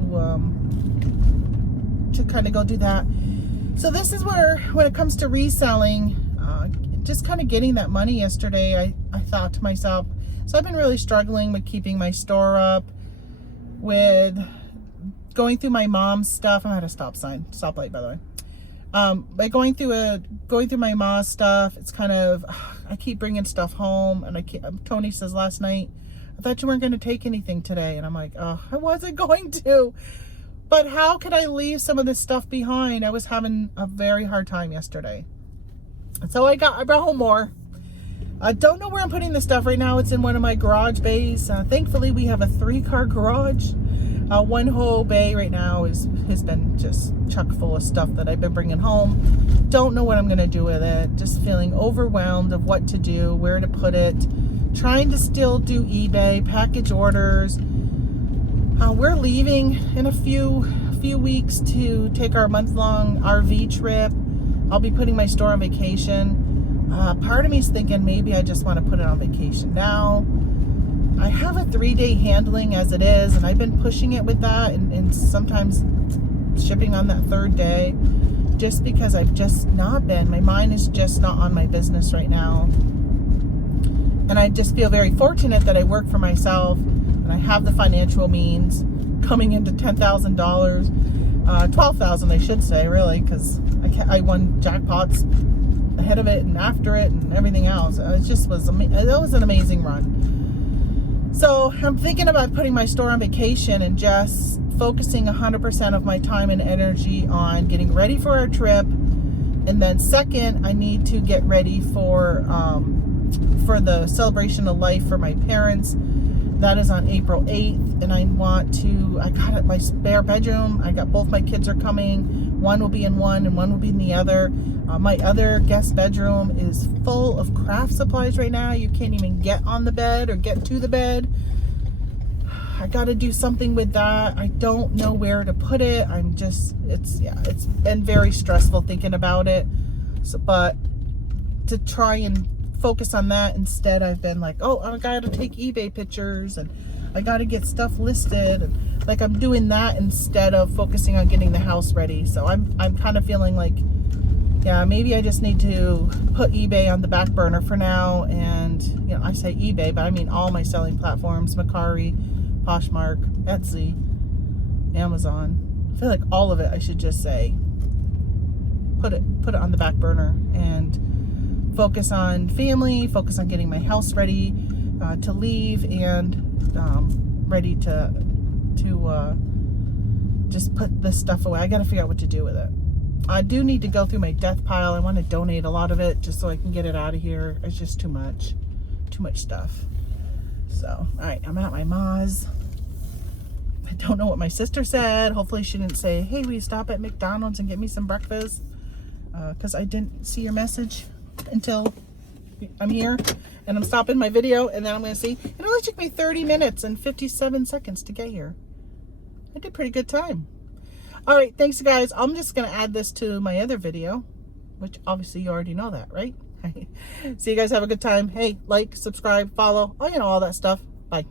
kind of go do that. So this is where, when it comes to reselling, just kind of getting that money yesterday, I thought to myself, so I've been really struggling with keeping my store up, with going through my mom's stuff. I'm at a stoplight, by the way. By going through my mom's stuff, it's kind of, I keep bringing stuff home, and Tony says last night, I thought you weren't going to take anything today. And I'm like, oh, I wasn't going to, but how could I leave some of this stuff behind? I was having a very hard time yesterday. And so I brought home more. I don't know where I'm putting the stuff right now. It's in one of my garage bays. Thankfully, we have a 3-car garage. One whole bay right now has been just chock full of stuff that I've been bringing home. Don't know what I'm going to do with it. Just feeling overwhelmed of what to do, where to put it. Trying to still do eBay, package orders. We're leaving in a few weeks to take our month-long RV trip. I'll be putting my store on vacation. Part of me is thinking maybe I just want to put it on vacation now. I have a 3-day handling as it is, and I've been pushing it with that, and sometimes shipping on that 3rd day, just because I've just not been, my mind is just not on my business right now. And I just feel very fortunate that I work for myself, and I have the financial means coming into $10,000, $12,000 I should say, really, because I won jackpots ahead of it and after it and everything else. It just was, that was an amazing run. So I'm thinking about putting my store on vacation and just focusing 100% of my time and energy on getting ready for our trip. And then second, I need to get ready for the celebration of life for my parents. That is on April 8th, and I got it, my spare bedroom. I got both my kids are coming. One will be in one and one will be in the other. My other guest bedroom is full of craft supplies right now. You can't even get on the bed or get to the bed. I got to do something with that. I don't know where to put it. It's been very stressful thinking about it. So, but to try and focus on that instead, I've been like, oh, I got to take eBay pictures and I got to get stuff listed, and like I'm doing that instead of focusing on getting the house ready. So I'm kind of feeling like, yeah, maybe I just need to put eBay on the back burner for now. And you know, I say eBay, but I mean all my selling platforms: Mercari, Poshmark, Etsy, Amazon. I feel like all of it, I should just say, put it on the back burner and focus on family, focus on getting my house ready to leave, and ready to just put this stuff away. I got to figure out what to do with it. I do need to go through my death pile. I want to donate a lot of it just so I can get it out of here. It's just too much stuff. So, all right, I'm at my ma's. I don't know what my sister said. Hopefully she didn't say, hey, will you stop at McDonald's and get me some breakfast? Because I didn't see your message until I'm here and I'm stopping my video, and then I'm going to see. It only took me 30 minutes and 57 seconds to get here. I did pretty good time. All right, thanks guys. I'm just going to add this to my other video, which obviously you already know that, right? So you guys have a good time. Hey, like, subscribe, follow, all that stuff. Bye.